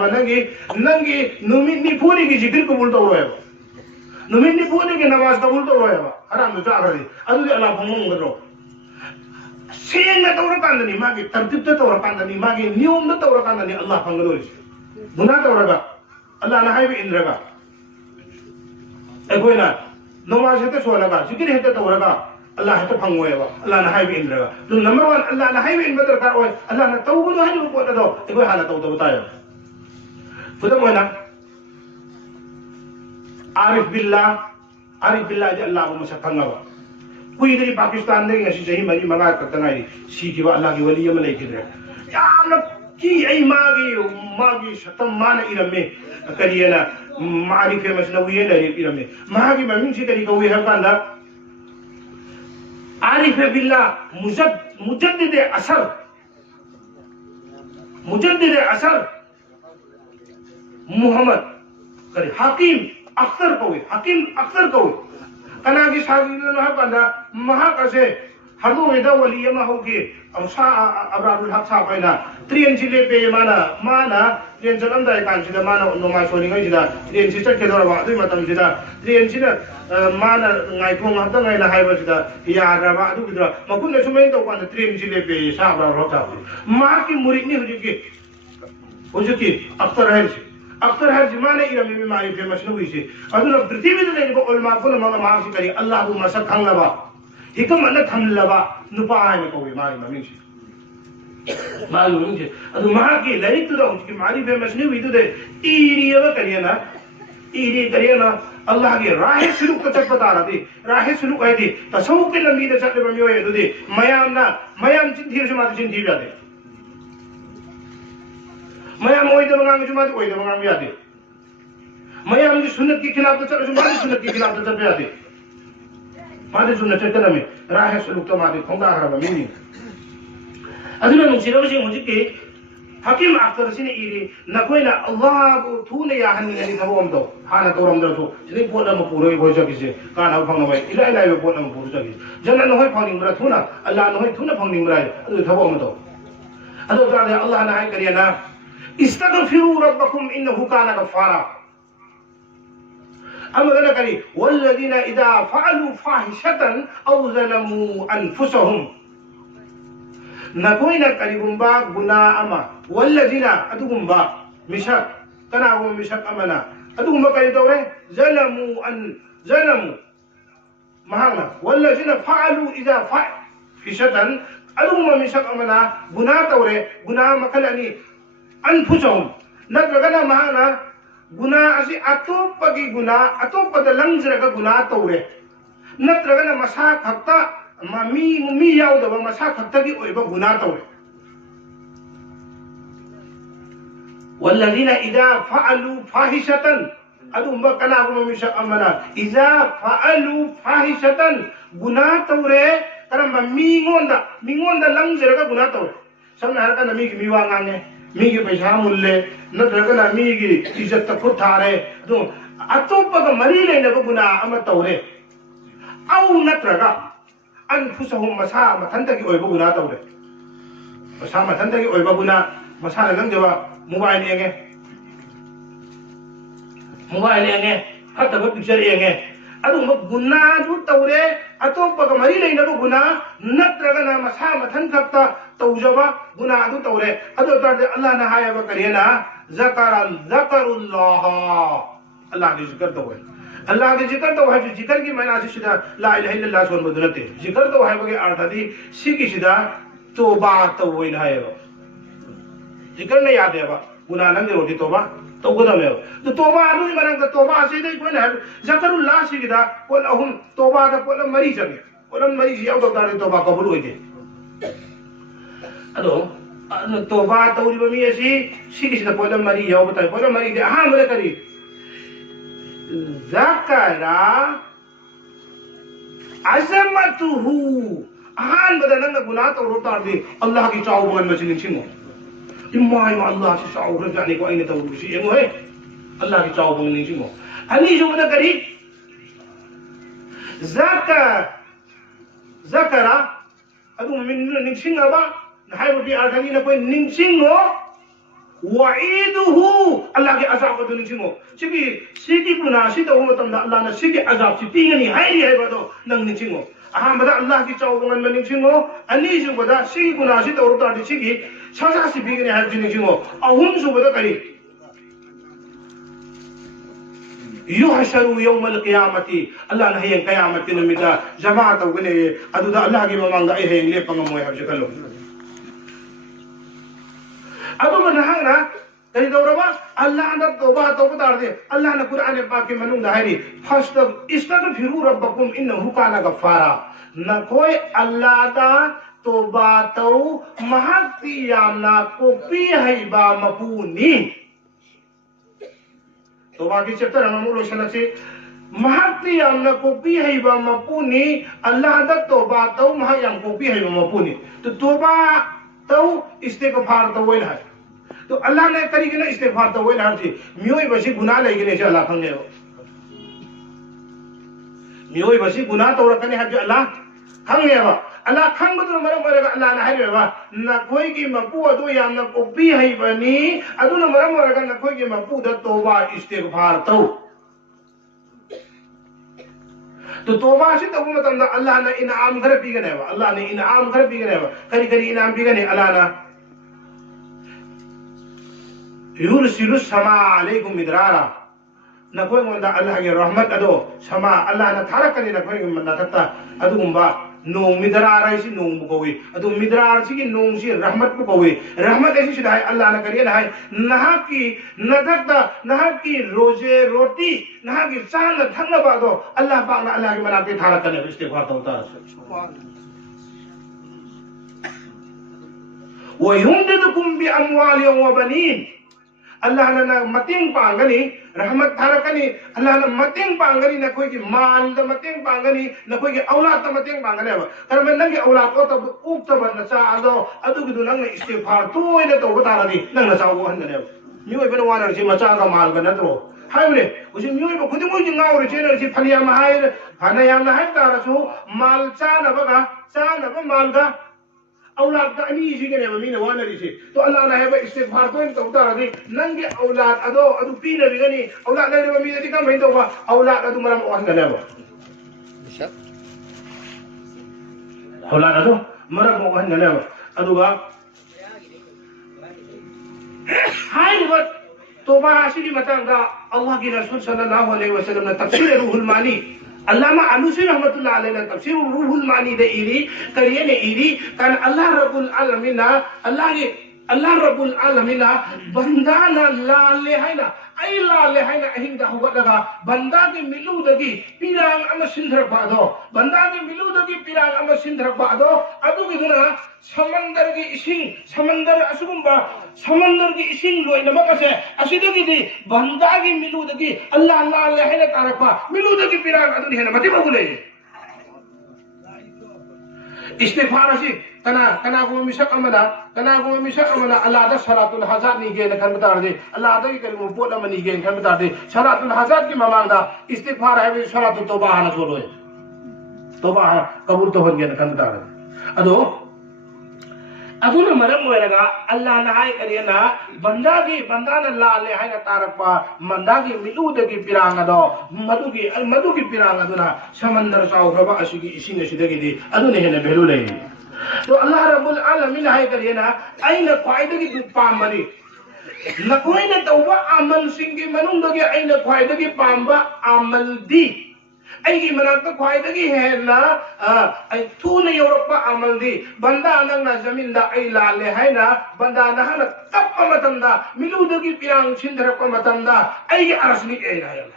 नंगी नुमित नि पूरी की जिक्र कबूल तो होए नुमित नि पूरी की नमाज कबूल तो होए हराम तो चाकर दे अदु अल्लाह फंगम गरो सेन ना तौर कांदनी मागे तरतीब तो तौर कांदनी मागे नियम तो तौर कांदनी अल्लाह फंगलो गुनाह तौरगा अल्लाह ना है इंद्रगा ए कोई ना नमाज है तो सोलगा जिक्र है तो तौरगा अल्लाह तो फंगोएबा अल्लाह ना हाइबे इंद्रगा तो नंबर 1 अल्लाह ना हाइबे इंद्र दरकार होय अल्लाह ना तौबनु हाइबे पोत दो एगो हाला तो बतायो खुदा मोना आरिफ बिल्लाह जे अल्लाह को मसा फंगवा कोई इधर पाकिस्तान दे ngasi सही मरी मगा करतंगाई सीखी वा अल्लाह की वली यम लेखिद्रे याम की आई मागी शतम मान इरमे करियना मारिफ मसनविये ले इरमे मागी ममिन से करी को है कांदा आरिफ बिल्लाह मुजद्दिद असर मोहम्मद करे हकीम अख्तर कवे कना की साजिदनो है बंदा महाकसे हदो वेदा वली यमा होगी अमसा अब्रारुल हक सा पैना ट्रेन जिले पे माना ट्रेन चलम दाय कान सिदा माना नोमा सोनी गई सिदा ट्रेन सिस्टर के दरबा दुई मतम सिदा ट्रेन सिदा माना ngai ko ma ta ngai la hai ba sida ya ra ba adu bidra ma kun ne sumai to kwan train जिले पे सा अब्रारुल सा मा की मुरिद ni हुजुकी अख्तर है जिमाने इरम में मारी फेमस न हुई से अदुना पृथ्वी ने लेबो उलमा पुन मंग मांग से करी अल्लाह को मसक खंगलबा हिकम अन थमलबा नुपा है में कोई मारी ममिंग से मालूम से अदु मा की लाइक तो उसकी मारी फेमस नहीं हुई तो दे इरियब करियना अल्लाह की राह सुलूक का चट बता रहा थी राह सुलूक है थी तसव्वुफ के लंबी दे चट बमियो है दुदे मयाम चिंथी से माते चिंथी जाते मयाम ओइदब ngang ju माते ओइदब ngang यादे मयाम की सुन्नत के खिलाफ तो चल जो माते सुन्नत के खिलाफ तो चल यादे माते सुन्नत चल में राह सुलूक तो माते खोंगा हरा बमिनी अदुना नुसिरो से मुझे के हकीम अख्तर सिने इरी नकोइना अल्लाह को थूने या हन्नी नि थबोम दो हाना तोरम दो जिनि पोला म पुरो भइ सकिसे काना फंग नबाय इलाइ लाइ पोला म पुरो सकिसे जना नहोय फंगिङ ब्रा थुना अल्लाह नहोय थुना फंगिङ ब्रा अदु थबोम दो अदु ताले अल्लाह ना हाय करिया ना इस्तगफिरू रब्बकुम इन्नहु काना गफ्फारा अमगना करी वल्लदीना इदा फअलू फाहिशतन औ ज़लमू अनफुसहुम नकोइना करिगुम्बा गुना अमा वल्लदीना अदुगुम्बा मिशक कनागुम मिशक अमना अदुगुम्बा करि तौरे ज़लमू महाना वल्लदीना फअलू इदा फाहिशतन अदुगुम्बा मिशक अमना गुना तौरे गुना मखलनी अनफुसहुम नत्रगना महाना गुना असी अतोपगी गुना अतोपद लंजरगा गुना तौरे नत्रगना मसा खक्ता मी याउदब मसा खक्तगी ओइबा गुना तौरे वल्लज़ीना इज़ा फअलू फाहिशतन अदुम्बा कनागुम मिशक अमना इज़ा फअलू फाहिशतन गुना तौरे करंबा मिंगोंदा लंजरगा गुना तौरे समना हरका नमी की मिवा गांगे मी की पैसा मुल्ले नत्रगना मी की इज्जत तफुत थारे तो अतोपग मरी लेने को गुना अम तौरे औ नत्रगा अनफुसहुम मसा मथंत की ओइबो गुना तौरे मसा मथंत की ओइबो गुना मसा लंग जवा मोबाइल एंगे हतब पिक्चर एंगे अदु गुना दु तौरे अतोपग मरी लेने को गुना नत्रगना मसा मथन खक्ता तौजबा गुना अदु तौरे अदु तर्दे अल्लाह ने हायबा करियना ज़करुल्लाह अल्लाह के जिक्र तो है अल्लाह के जिक्र तो है जिक्र की मैंने आसी सीधा ला इलाहा इल्लल्लाह सुन बदनते जिक्र तो है बगे अर्थ दी सीकी सीधा तौबा तो वही ना है जिक्र नहीं याद है बा गुना नंगे होती तौबा तो गुना में तो तौबा अदु मरंग तौबा से दे कोई ना ज़करुल्लाह सीधा कोन अहुन तौबा दा कोन मरी जगे कोन मरी याव तो दारे तौबा कबूल होई दे अदो तौबा तौरी बमी ऐसी सीधा कोन मरी याव बताए कोन मरी दे हां मरे करी ज़करा अज़मतुहु हान बदा नंग गुना तो रोता दे अल्लाह की चाव बगन में चिंगो इमाय अल्लाह से चाव र जाने को आइने तो रुसी एमो है अल्लाह की चाव बगन चिंगो अनी जो बदा करी ज़करा अदु मिन निंगसिंगबा हाय बि आथनी न कोई निंगसिंगो वईदुहु अल्लाह के अजाब को निंगसिंगो सिगी गुना सि तो मतम अल्लाह ने सिगी अजाब सि पिगनी हाय है बदो नंग निंगसिंगो अहमद अल्लाह की चाव बगन में निंगसिंगो अनी जो बदा सिगी गुना सि तो रोता सिगी सजा सि पिगनी हाय निंगसिंगो अहुम जो बदा करी युहशरु यौमल क़ियामती अल्लाह ने हयें क़यामत के नमिता जमा तौगने अदुदा अल्लाह की ममांगा ए हें ले पंगमोय हबजे कलो अदु मनहांगना कई दौरबा अल्लाह ने तौबा तार दे अल्लाह ने कुरान पाक के मनुंग दाहरी फस्ट इस्तगफिरू रब्बकुम इन्नहु काना गफ्फारा न कोई अल्लाह दा तौबा तौ महती यामना को पी हईबा मपूनी तौबा की चैप्टर हम लोग से महती यामना को पी हईबा मपूनी अल्लाह दा तौबा तौ महयम को पी हईबा मपूनी तो तौबा तौ इस्तिगफार तो वही है तो अल्लाह ने करी के ना इस्तिगफार तो वही है थी मियोई बसी गुनाह लगी ने अल्लाह खंगे मियोई बसी गुना तौरकनी है अल्लाह खंगेबा अल्लाह खंगबदुन मरम ओरगा अल्लाह ना हाइबा नखोई की मपू अदु यामना कोपी हइबनी अदुन मरम ओरगा नखोई की मपू द तौबा इस्तिगफार तौ तो तौबा से तब मतलब अल्लाह ने इनाम घर पीगनेबा अल्लाह ने इनाम घर पीगनेबा करी करी इनाम पीगने अल्लाह ना युरसिलु समा अलैकुम मिदरारा नखोई मोंदा अल्लाह के रहमत अदो समा अल्लाह ना थारकनी नखोई मन नथता अदुगुंबा नोंग मिदरार है नोंग बुकोवी अदु मिदरार सी नोंग सी रहमत बुकोवी रहमत ऐसी सिधाई अल्लाह ने करिए ना नहा की नथता नहा की रोजे रोटी नहा की चांद थंग बादो अल्लाह पाक ना अल्लाह के मनाके थारकने इस्तिगफार तौता व युमदिदुकुम बि अमवालिन व बनीन अल्लाह ने मतेंग पांगनी रहमत थारकनी अल्लाह ने मतेंग पांगनी न कोई की माल द मतेंग पांगनी न कोई की औलाद द मतेंग पांगने अब तर में नंगे औलाद को तब उप तब नचा आदो अदु की दुनंग इस्तिगफार तो इने तो बता रही नंग नचा वो हन ने मियोय बन वानर जी मचा का माल का नत्रो हाइबले उसी मियोय ब खुद मुई जिंगाव रे चेनर जी फलिया महाय हना याम ना हाय तारसु माल चा न बगा माल का औलाद का अनी जी के मीन वाना रिसे तो अल्लाह ना है इस्तिगफार तो तौता रही नंगे औलाद अदो अदु पीन रिगनी औलाद ने मी दी कम हिंदो औलाद अदु मरम ओहन गनेबो औलाद अदु मरम ओहन गनेबो अदुगा हाय बट तौबा आसिरी मतंगा अल्लाह की रसूल सल्लल्लाहु अलैहि वसल्लम ने तफसीर रूहुल मानी अल्लामा अलूसी रहमतुल्लाह अलैहि ने तफसीर रूहुल मानी दे इरी करिए ने इरी कान अल्लाह रब्बुल आलमीन अल्लाह रब्बुल आलमीन बंदा ना लाले हैना आई लाले हैना अहिंदा हुगदगा बंदा के मिलुदगी पिरांग अम सिंधर बादो बंदा के मिलुदगी पिरांग अम सिंधर बादो अदु बिदुना समंदर की इसिंग समंदर असुगुंबा समंदर की इसिंग लोइनमक असे असिदगी दी बंदा की मिलुदगी अल्लाह लाले हैना तारपा मिलुदगी पिरांग अदु हैना मति बगुले इस्तिगफार असी कना को मिसक अमदा अल्लाह दा सलातुल हजात नि गे खन बता दे अल्लाह दा की कलम पोत अमनी गे खन बता दे सलातुल हजात की ममांगदा इस्तिगफार है सलातुल तौबा हना छोड़ो तौबा कबूल तो हो गया खन बता दे अदु न मरम होएगा अल्लाह ना हाय करियना बंदा न लाले हाय ना तारपा मंदा की मिलुद की पिरांग दो मधु की पिरांग दुना समंदर चाउग्रबा असिगी इसिंग सिदगी दी अदु ने हेने भेलु ले तो अल्लाह रब्बुल आलमीन हाय करियना आइना ख्वाइदगी पामबनी नकोइना तौबा अमल सिंगी मनुंदगी आइना ख्वाइदगी पामबा अमल दी ऐगी मनाक ख्वाइदगी हेना ऐ थून योरपा अमल दी बंदा नंगना जमीन दा ऐ लाले हैना बंदा नहना कप्पा मतंदा मिलुदगी पिरांग सिंधरपा मतंदा ऐगी अरसनी ऐ रायल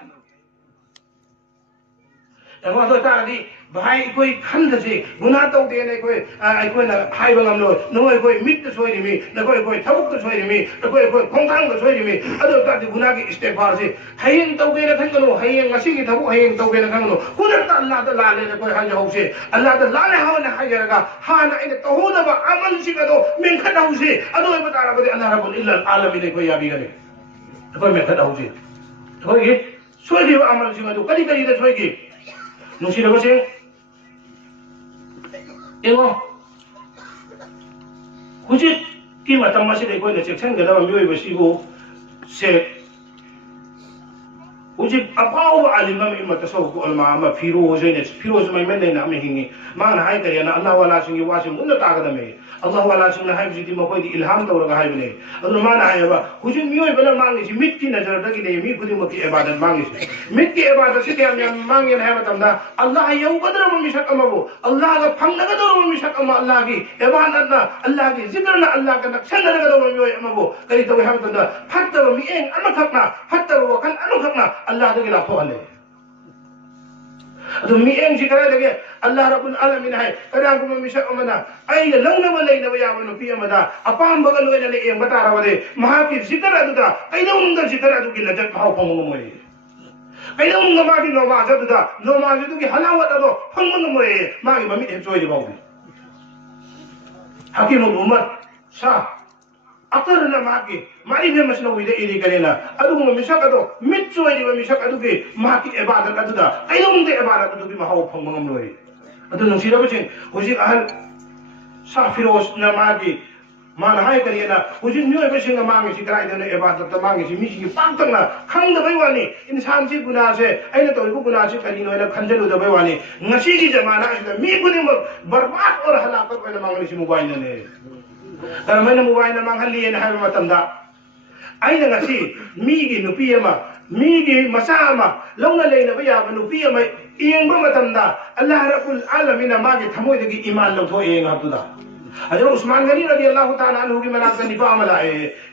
तब तो तारदी भाई कोई खंड से गुनाह तो देने कोई ना हाई बंगम लो नोई कोई मिट सोई रिमी न कोई थबुक तो सोई रिमी न कोई खोंखांग तो सोई रिमी अदो तारदी गुनाह की इस्तिगफार से हयें तो गेना खंगनो हयें ngasi की थबुक हयें तो गेना खंगनो कुदर ता अल्लाह ता लाले ने कोई हाज होसे अल्लाह ता लाले हावने हाजरगा हाना इन तोहुदा बा अमल सिगदो मेन खदा होसे अदो बतारा बदे अल्लाह रब्बुल इल्ल आलमीन कोई याबी गने कोई मेन खदा होसे कोई सोई दी अमल सिगदो कदी कदी दे सोई की नुसी रबसे एगो हुजित की मतम मसिदे कोई सेक्शन गदा मियोय बसिगो से हुजित अपाव अलिमम इमत सौको अलमा अमा फिरोज मैमन लेना अमे हिंगी माना हाय करियना अल्लाह वाला सिंगी वासिम उन तागदमे अल्लाह वाला सिंग हाय जिति मकोई इल्हाम तौरगा हायबने अदु माना हायबा हुजित मियोय बला मांगी सि मिट की नजर दगी ने मी खुदी मकी इबादत मांगी सि मिट की इबादत से क्या मांगे है मतमदा अल्लाह यौ बदर म मिशक अमबो अल्लाह का फंगगा दो म मिशक अम अल्लाह की इबादत ना अल्लाह की जिक्र ना अल्लाह का नक्शन दरगा दो मियोय अमबो करी तो है मतमदा फत्ता मी एंग अमखना फत्ता वकन अमखना अल्लाह दगे लाफो हले अदु मी एंग जिकरा दगे अल्लाह रब्बुल आलमीन है कदा गुम मिशक अमना आई लौना म लेना बया मनो पी अमदा अपाम बगल लोय ने एंग बता रवदे महा की जिक्र अदुदा कैदो उंगा जिक्र अदु की लजत भाव फंगो मोय कैदो उंगा मा की नोमा जदुदा नोमा जदु की हलावत अदो फंगो मोय मा की ममी हे जोय बाउदी हकीम उम्मत सा अतर न माकी मारी बे मसनो विदे इरी करेना अदुगुम मिसक अदो मिट चोइरी बे मिसक अदुगे माकी इबादत अदुदा कइनोम दे इबादत अदुगी महाव फंगम लोई अदु नुसिरबसिं हुजि अहल साफिरोस न माकी माना हाय करियना हुजि मियोइबसिं मांगी सि कराइदन इबादत मांगी सि मिसि पांतंना खंगदबै वानी इंसान सि गुना से अइना तोइबु गुना से करिनो न खंजलुदबै वानी ngasi gi जमाना असिदा मी खुदिम बर्बाद और हलाकत ओइना मांगनि सि मोबाइल ने karena mobile na manghali na hayo matanda ay na ngasi migi nupi ama migi masama long na lay na bayaba nupi ama iyang ba matanda Allah Rabbul Alamin na magi thamoy dagi iman lang to iyang haptuda Hazrat Usman Ghani radiyallahu ta'ala anhu ki manakta ni paamala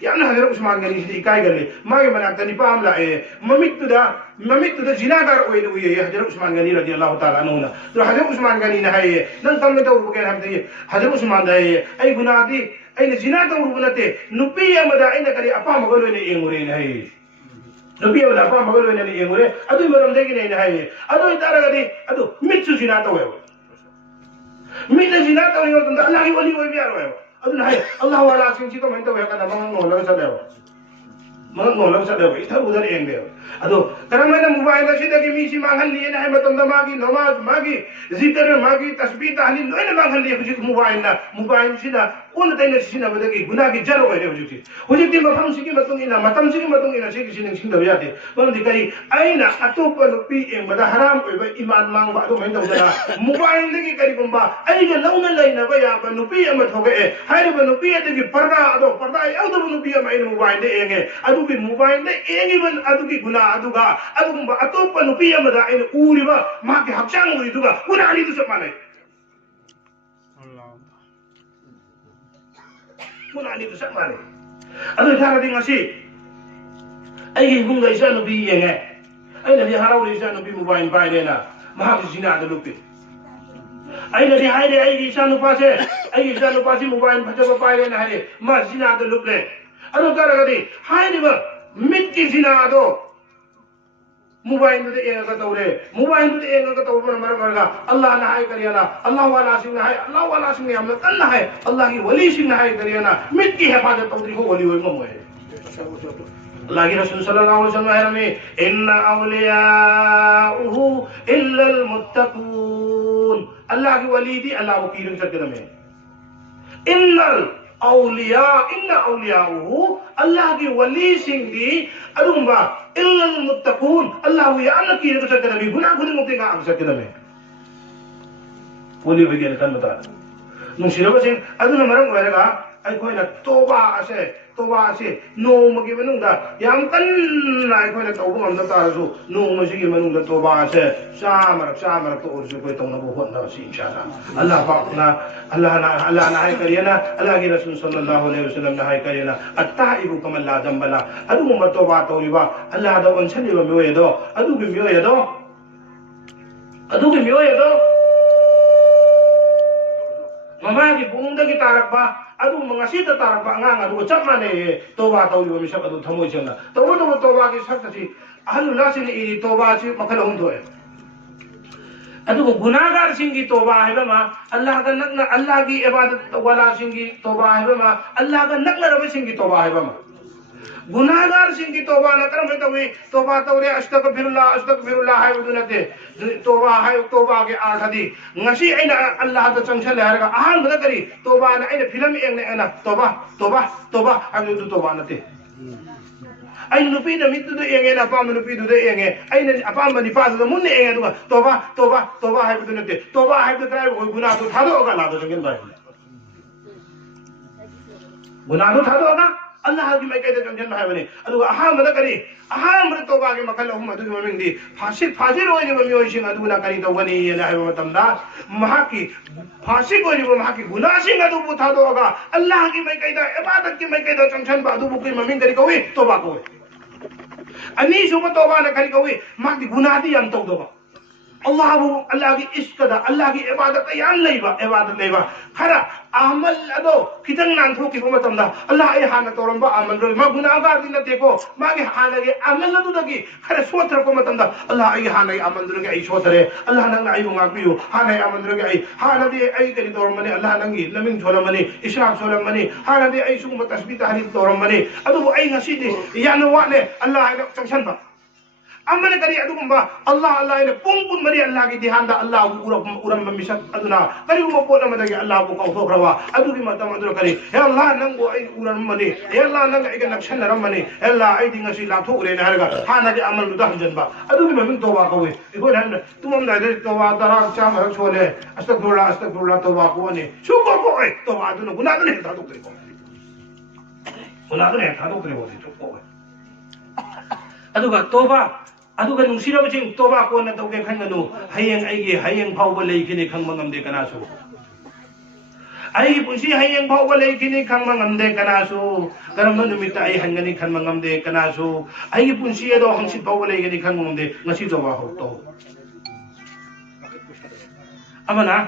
yan Hazrat Usman Ghani si ikay gali magi manakta ni paamala mamituda zinagar oy na uye Hazrat Usman Ghani radiyallahu ta'ala anhu na to Hazrat Usman Ghani na hay nang tamne taw buken hamdi Hazrat Usman day ay gunadi ay na zina taw bunate nupi amada ay na kali apa magalo ni ingure na hay nupi amada apa magalo ni ingure adu maram degi na hay adu itara gadi adu mitsu zina taw Mita zina tahu yang tentang Allah wali wali biar wae. Aduh hai Allah wala sing sito main tahu ya kan abang ngolak sadeo. Ngolak sadeo itu udah yang dia. Aduh karena mana mobile nasi dagi misi manghal liye na hai matanda magi namaz magi zikr magi tasbih tahlil no ina manghal liye hujik mobile sida un taina sina badagi guna ki jaro wae hujik di mafam sigi matung ina matam sigi matung ina sigi sining sing daw yate. Bang dikari aina atopa lupi yang bada haram ko ba iman mang ba do main tahu dana mobile lagi kari kumba ai ga launa laina ba ya ba nupi ama thoge hai ba nupi dagi parda ai audo nupi ama ina mobile de enge adu bi mobile de enge ban adu ki guna aduga adugumba atopa nupi ama da ina uriba ma ki hakchang uri duga guna ni du samane guna ni du samane adu thara ding asi ai gunga isa nupi enge ai na bi harau isa nupi mobile bai de na ma ki zina da lupi ai na di hai de ai isa nupa se mobile phajaba bai de na hai ma zina da luple adu thara gadi hai de ba mit ki zina do mobile de enga tawre mobile de enga tawre marga Allah na hai kariyana Allah wala sing na amna kan na hai Allah ki wali sing na hai kariyana mit ki hifazat tawri ho wali hoy moy Allah ki Rasul sallallahu alaihi wasallam hai inna awliya'uhu illa almuttaqun Allah ki wali di Allah wakirin sakda me inna awliya'uhu Allah ki wali sing di adumba illa almuttaqun Allah ya anaki ni sakda me guna mukti ga am sakda me wali bagi kan mata nung siraba sing aduna marang waraga ai khoi na toba ase no magi manung da yang kan ai khoi na toba ngam da ta su no magi manung da toba ase samar to ursu koi tong na bo hon da si inshallah Allah pa na Allah na ai kariyana Allah ki Rasul sallallahu alaihi wasallam na ai kariyana at-taibu kama la dambala adu mo toba to riba Allah da on chani ba myo ye do adu ki myo ye do mama ki bungda ki tarak ba adu mga sita tarak ba nga adu chap mane toba tawli ba misap adu thamoy chana toba ki sakta si ahlu la sin i toba si makala hum thoe adu gunagar singi toba hai ba ma Allah ka nakna Allah ki ibadat wala singi toba hai ba ma Allah ka nakna rabe singi toba hai ba ma गुनाहगार सिंह की तौबा न करम तो वे तौबा तौरे अस्तगफिरुल्लाह है दुनते तौबा के अर्थ दी ngasi aina Allah ta changchal harga ahan bada kari tauba na aina film engne ana tauba adu tauba nate ai nupi na mitu de enge na pa nupi du de enge aina apa mani pa du mun enge du tauba hai dunate tauba hai du trai guna du thado ga la do jengin bai guna du thado ga Allah ki mai kai da janjan hai bane adu aham bada kari aham bada tauba ke makal hum adu maming di fasik roi ni mami oi sing adu na kari to gani na hai matam da mahaki fasik oi ni mahaki guna sing adu bu thado ga Allah ki mai kai da ibadat ki mai kai da changchan ba adu bu ki maming kari koi tauba ko ani suma tauba na kari koi mak di guna di yan to do ba Allah ki ishq da Allah ki ibadat yan leiba khara अमल अदो खितंग नांथोकी मतमदा अल्लाह ए हाना तोरंबा अमल रो मा गुनाहगार दिन देखो मागे हाना गे अमल अदु दगी खरे सोथर को मतमदा अल्लाह ए हाना ए अमल रो गे आई सोथरे अल्लाह नंग आई ngapiyu हाना ए अमल रो गे हाना दे आई करी तोरमने अल्लाह नंगी नमिंग छोलमने इशराक छोलमने हाना दे आई सुम तस्बीह tahrid तोरमने अदु आई ngasi दे यानो वाने अल्लाह ए चंगसनबा अमन करी अदुगुंबा अल्लाह अल्लाह ने पुंपुन मरी अल्लाह की ध्यान दा अल्लाह उरम मिसक अदुना करी वो पोला मदगे अल्लाह को कौथोखरवा अदुगी मतम अदुर करी हे अल्लाह नंगो आई उरम मनी हे अल्लाह नंग आई नक्शन रमनी हे अल्लाह आई दिंगसी लाथोरे ने हरगा हाना के अमल दुदा हजनबा अदुगी ममिन तौबा कोवे इको नन तुम दादे तौबा दरा चाम रख छोले अस्तगफिरुल्लाह तौबा को ने सुको को तौबा अदुन गुनाह ने थादो करे को गुनाह ने थादो करे वो सुको अदुगा तौबा अदुगा नुसिरबसिंग तौबा को न तौगे खनगनु हयेंग आइगे हयेंग फावबा लेखिने खंगबा ngamde kanasu ai punsi hयेंग फावबा लेखिने खंगबा ngamde kanasu karamba numita ai hangani khanma ngamde kanasu ai punsi edo hangsit फावबा लेखिने खंगबा ngamde ngasi tauba ho to amana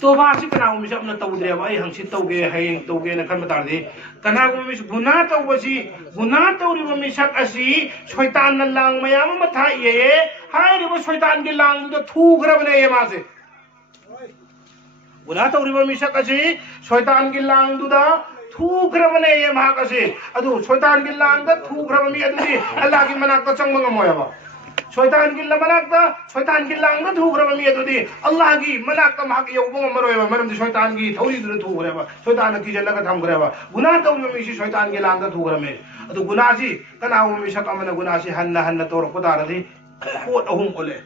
तौबा से कना उमिस अपना तौद्रे भाई हंसी तौगे हयेंग तौगे न खन बता दे कना उमिस गुनाह तौबसी गुनाह तौरि उमिसक असि शैतान न लांग मयाम मथा ये हाय रे वो शैतान के लांग तो थूग्रबने ये मासे गुनाह तौरि उमिसक असि शैतान के लांग दुदा थूग्रबने ये महाकसे अदु शैतान के लांग द थूग्रबमी अदुदी अल्लाह की मनाक तो चंग मंगमोयाबा शैतान की मनाकता शैतान की लांग थूग्रबा मी अदुदी अल्लाह की मनाकता महाक यौबो मरोयबा मरम शैतान की थौरी दुर थूग्रेबा शैतान की जल्लगा थमग्रेबा गुनाह तौबा मी शैतान की लांग थूग्रमे अदु गुनाह जी कनाउ मी शक अमन गुनाह से हन्ना हन्ना तोर पदारदी पोट अहुम ओले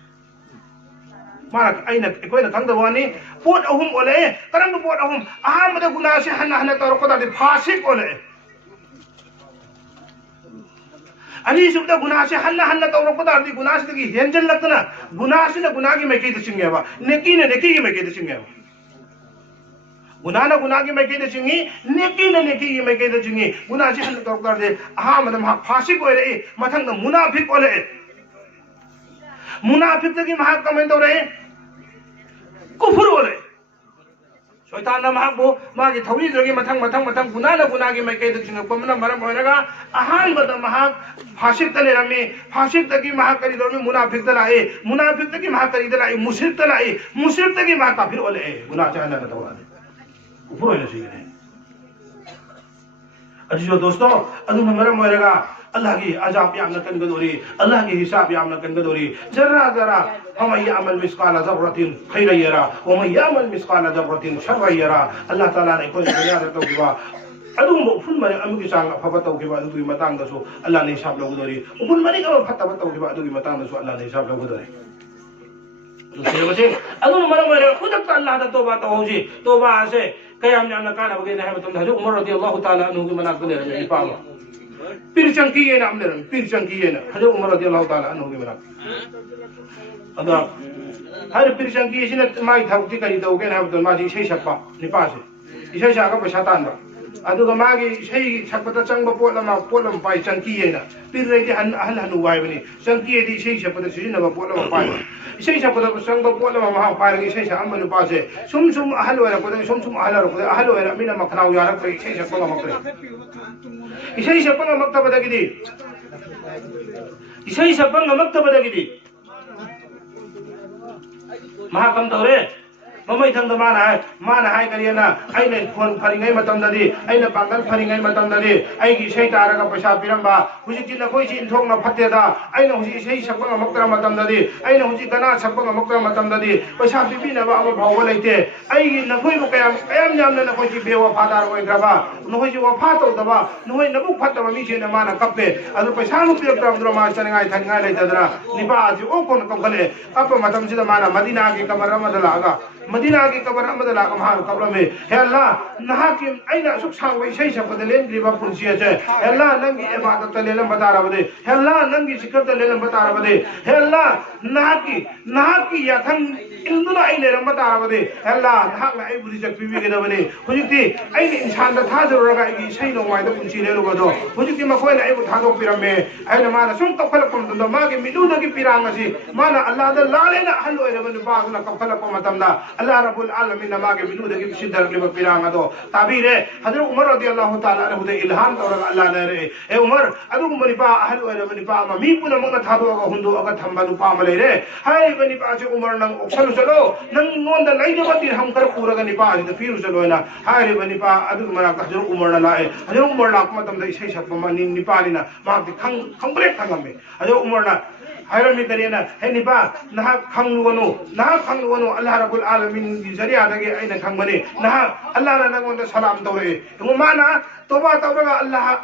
मारक आइना कोइना खंगदवानी पोट अहुम ओले करम पोट अहुम अहमद गुनाह से हन्ना हन्ना तोर पदारदी फासिक ओले अनि सुबदा गुनाह से हन्ना हन्ना तौर पदारदी गुनाह से की हेंजल लगतना गुनाह से न गुनाह की मैके तो चिंगेबा नेकी ने नेकी की मैके तो चिंगेबा गुनाह न गुनाह की मैके तो चिंगी नेकी ने नेकी की मैके तो चिंगी गुनाह से हन्ना तौर पदारदी आहा मतलब फासिक ओले मथंग द मुनाफिक ओले मुनाफिक तकी महा कमेंट ओले कुफर ओले शैतान न महाबो मागी थौरी जोगी मथंग मथंग मथंग गुनाह न गुनाह की मैके तो चिंग पमना मरम होयरगा अहान बद महा फासिक तले रमे फासिक तकी महा करी दोमी मुनाफिक तलाए मुनाफिक तकी महा करी तलाए मुशरिक तलाए मुशरिक तकी महा काफिर ओले गुनाह चाहना न तौरा कुफर होने सीखने अजीजो दोस्तों अदु मरम होयरगा अल्लाह की अजाब यामना कनगदोरी अल्लाह की हिसाब यामना कनगदोरी जरा जरा हम यामल मिस्काल ज़र्रतिन खैर यरा व मन यामल मिस्काल ज़र्रतिन शर यरा अल्लाह ताला ने कोई दुनिया रे तौबा अदुम फुल मरे अमुगी सांग फबा तौबा अदुगी मतंग दसो अल्लाह ने हिसाब लगदोरी फुल मरे का फत्ता तौबा अदुगी मतंग दसो अल्लाह ने हिसाब लगदोरी दूसरे बसे अदुम मरे मरे खुद तक अल्लाह दा तौबा तौजी तौबा से कयाम यामना काना बगे ने है मतलब हजरत उमर रदियल्लाहु ताला अन्हु की मनाक दे रे पावा पीर चंकी ये नाम ले पीर चंकी ये ना हजरत उमर रदियल्लाहु ताला अन्हु की मनाक अदा हर पीर चंकी इसिने माई थाउती करी दोगे ना मतलब माजी इसे छप्पा निपा से इसे छाका पैसा तानबा अदुगा मागी इसे छप्पता चंगबा पोलम पाई चंकी ये ना पीर रे के हन हनु वाइबनी चंकी ये इसे छप्पता सिजिनबा पोलम पाई इसे छप्पता चंगबा पोलम महा पाई इसे छाम नुपा से सुम सुम अहल वरा को सुम सुम अहल रो अहल वरा मिना मखनाउ यारक पे इसे छप्पा मकरे इसे छप्पा मक्तबा दगिदी इसे छप्पा मक्तबा दगिदी महाकम तौरे ममई थंग माना है करियना आइने फोन फरिंगै मतमददी आइने पांगल फरिंगै मतमददी आइगी इसे तारगा पैसा पिरंबा हुजि जिन कोइ जि इनथोंना फतेदा आइने हुजि इसे छप्पा मक्तरा मतमददी आइने हुजि गना छप्पा मक्तरा मतमददी पैसा पिबिनबा अमा भाव लेते आइगी नखोइ बो कयाम यामना नखोइ जि बेवा फादार ओइग्राबा नखोइ जि वफा तौदबा नखोइ नबु फतबा मिसे न माना कप्पे अदु पैसा नु पिरक्तरा मद्रो मा चनगाय थंगाय लेतदरा निपा जि ओ कोन कपले कप मतम सिदा माना मदीना के कमर मदलागा मदीना की कबर अमद लाग महान कबर में हे अल्लाह नहा की आइना सुख सांग वैसे छपद लेन ग्रीबा पुंसी है हे अल्लाह नंगी इबादत लेलन बता रहा बदे हे अल्लाह नंगी जिक्र लेलन बता रहा बदे हे अल्लाह नहा की याथंग इल्दुना आई लेरम तारबदे अल्लाह नहाकना आई बुदि जकपिबिगदबने हुजिकति आई इंसान दा थाजरगा आई सही नोंगाय दा पुंची लेरुगदो हुजिकति मखोयना आई बु थादोक पिरमे आई माना सुम कफलकम दंदा मागे मिदुदगी पिरांगसी माना अल्लाह दा लालेना हल ओइरबन बागना कफलकम मतमदा अल्लाह रब्बुल आलमीन मागे मिदुदगी सिद्धरलिब पिरांगदो ताबीरे हजरत उमर रदियल्लाहु ताआला अन्हु दे इल्हाम तौरगा अल्लाह ने रे ए उमर अदुगुम निपा अहल ओइरबन निपा मा मी पुना मंगा थादोगा हुंदोगा थंबा नुपा मा लेरे हाय बनि पाचे उमर नंग ओक्सलु चलो नंग नोंदा लाइदबा दिरहम कर पुरगा निपा आदि फिरु चलोना हाय बनि पा अदुग मना हजरत उमर ना लाए हजरत उमर लाक मतम दे इसै सकप मा निपा निना मा खंगब्रेक खंगमे हजरत उमर ना हायरमी करियना हे निपा नहा खंगवनु अल्लाह रब्बुल आलमीन की जरिया दगे आइना खंगबने नहा अल्लाह ना नगोंदा सलाम तौरे माना तोबा तौरगा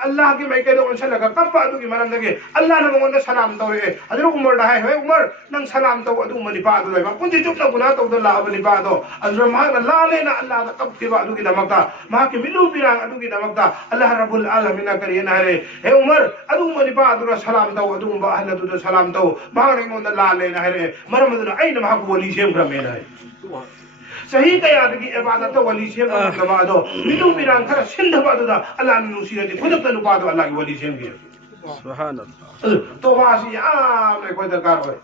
अल्लाह की मैके दो उनसलगा कप्पा अदुगी मरमदगे अल्लाह ना नगोंदा सलाम तौरे हजरत उमर दा हे उमर नंग सलाम तौ अदु मनिपा अदु लेबा पुंजी चुपना गुना तौ द लाब निपा दो हजरत मा ला लेना अल्लाह दा कप्पा अदुगी दमकता मा के मिलु बिरांग अदुगी दमकता अल्लाह रब्बुल आलमीन करियना रे हे उमर अदु मनिपा अदु सलाम तौ अदु बा अहल अदु सलाम तौ मांगने मोंदा ला लेना है मरमदुना आइना मा को वली सेम रमेना है सही कया दगी इबादत वली सेम नमादो मिदु बिरांग खरा सिंधबादुदा अल्लाह ने नुसीरति खुदक नुपादो अल्लाह की वली सेम की सुभान अल्लाह तो वासी आम कोई दरकार होय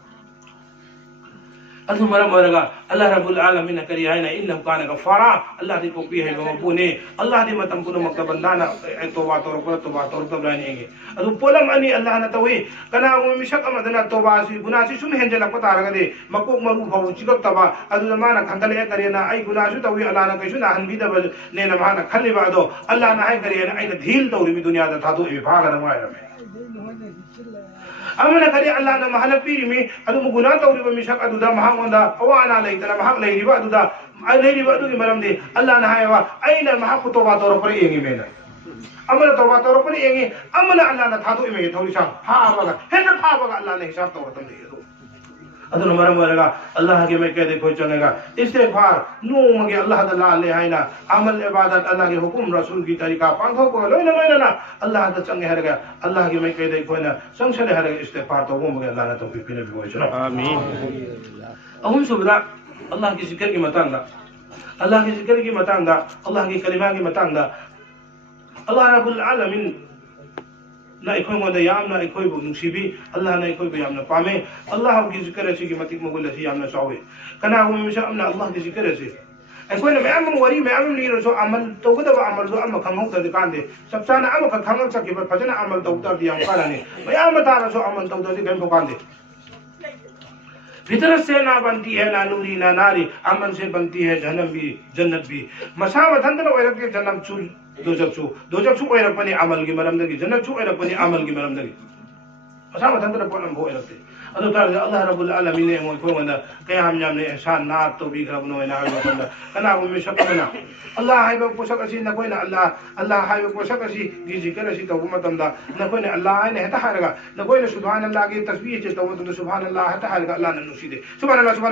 अदु मरमरगा अल्लाह रब्बुल आलमीन करिया है ना इन्नम कान गफारा अल्लाह दी को पी है पुने अल्लाह दी मतम पुनो मक्तबंदाना तौबा तौर तबरानेंगे अदु पोलम अनि अल्लाह ना तवे कना वो मिशक अमदना तौबा सी गुना सी सुम हेंजला पता रगदे मकोक मरु भाव चिकक तबा अदु माना खंगले करियना आई गुना सु तवे अल्लाह ना कैसु ना हनबी दब ने ना माना खलिबा दो अल्लाह ना है करियना आई धील तौरी भी दुनिया दा थादो ए भाग रंगाय रमे अमना करी अल्लाह ना महल पीरी में अदु गुना तौरी ब मिशक अदु दा महांगोंदा अवाना लेदना महक लेरिबा अदु दा लेरिबा अदु की मरमदे अल्लाह ना है वा आइना महक तौबा तौर पर एंगी मेना अमना तौबा तौर पर एंगी अमना अल्लाह ना थादो इमे थौरी सा हाबगा हेन हाबगा अल्लाह ने हिसाब तौर तम दे अदु मरम वरगा अल्लाह के में कह दे कोई चलेगा इस्तिगफार नो मगे अल्लाह दा ला ले हाइना अमल इबादत अल्लाह के हुकुम रसूल की तरीका पांखो को लोइना अल्लाह दा चंगे हरगा अल्लाह के में कह दे कोई ना संसले हरगा इस्तिगफार तो वो मगे अल्लाह ने तौफीक पिने भी होय चलो आमीन अहुम सुबदा अल्लाह की जिक्र की मतंगा अल्लाह की जिक्र की मतंगा अल्लाह की कलिमा की मतंगा अल्लाह रब्बुल आलमीन ना इखोय मोदा यामना इखोय बु नुसीबी अल्लाह ना इखोय बु यामना पामे अल्लाह की जिक्र से की मतिक मगुल से यामना सावे कना वो मिशा अमना अल्लाह की जिक्र से इखोय ने मैम वरी मैम लीरो सो अमल तोगदब अमल दो अम खंगौ त कांदे सबसाना अम खंगौ सके पर फजना अमल तौतर दिया कालाने मैम तारा सो अमल तौतर दि गन कांदे फितरत से ना बनती है ना नूरी ना नारी अमन से बनती है जन्नत भी जन्नत भी मसा वथंदन ओरक के जन्नत चू दोजक चू ओरक पनी अमल की मरमदगी जन्नत चू ओरक पनी अमल की मरमदगी मसा वथंदन पोलम हो ओरक अदो तार अल्लाह रब्बुल आलमीन ने मोय को वंदा कयाम याम ने एहसान ना तो भी खरबनो ना वंदा कना वो में शकना अल्लाह हाइबा पोषक असी न कोइना अल्लाह हाइबा पोषक असी गी जिक्र असी तो मतमदा न कोइना अल्लाह ने हता हारगा न कोइना सुभान अल्लाह की तस्बीह चे तो मतलब सुभान अल्लाह हता हारगा अल्लाह ने नुसीदे सुभान अल्लाह सी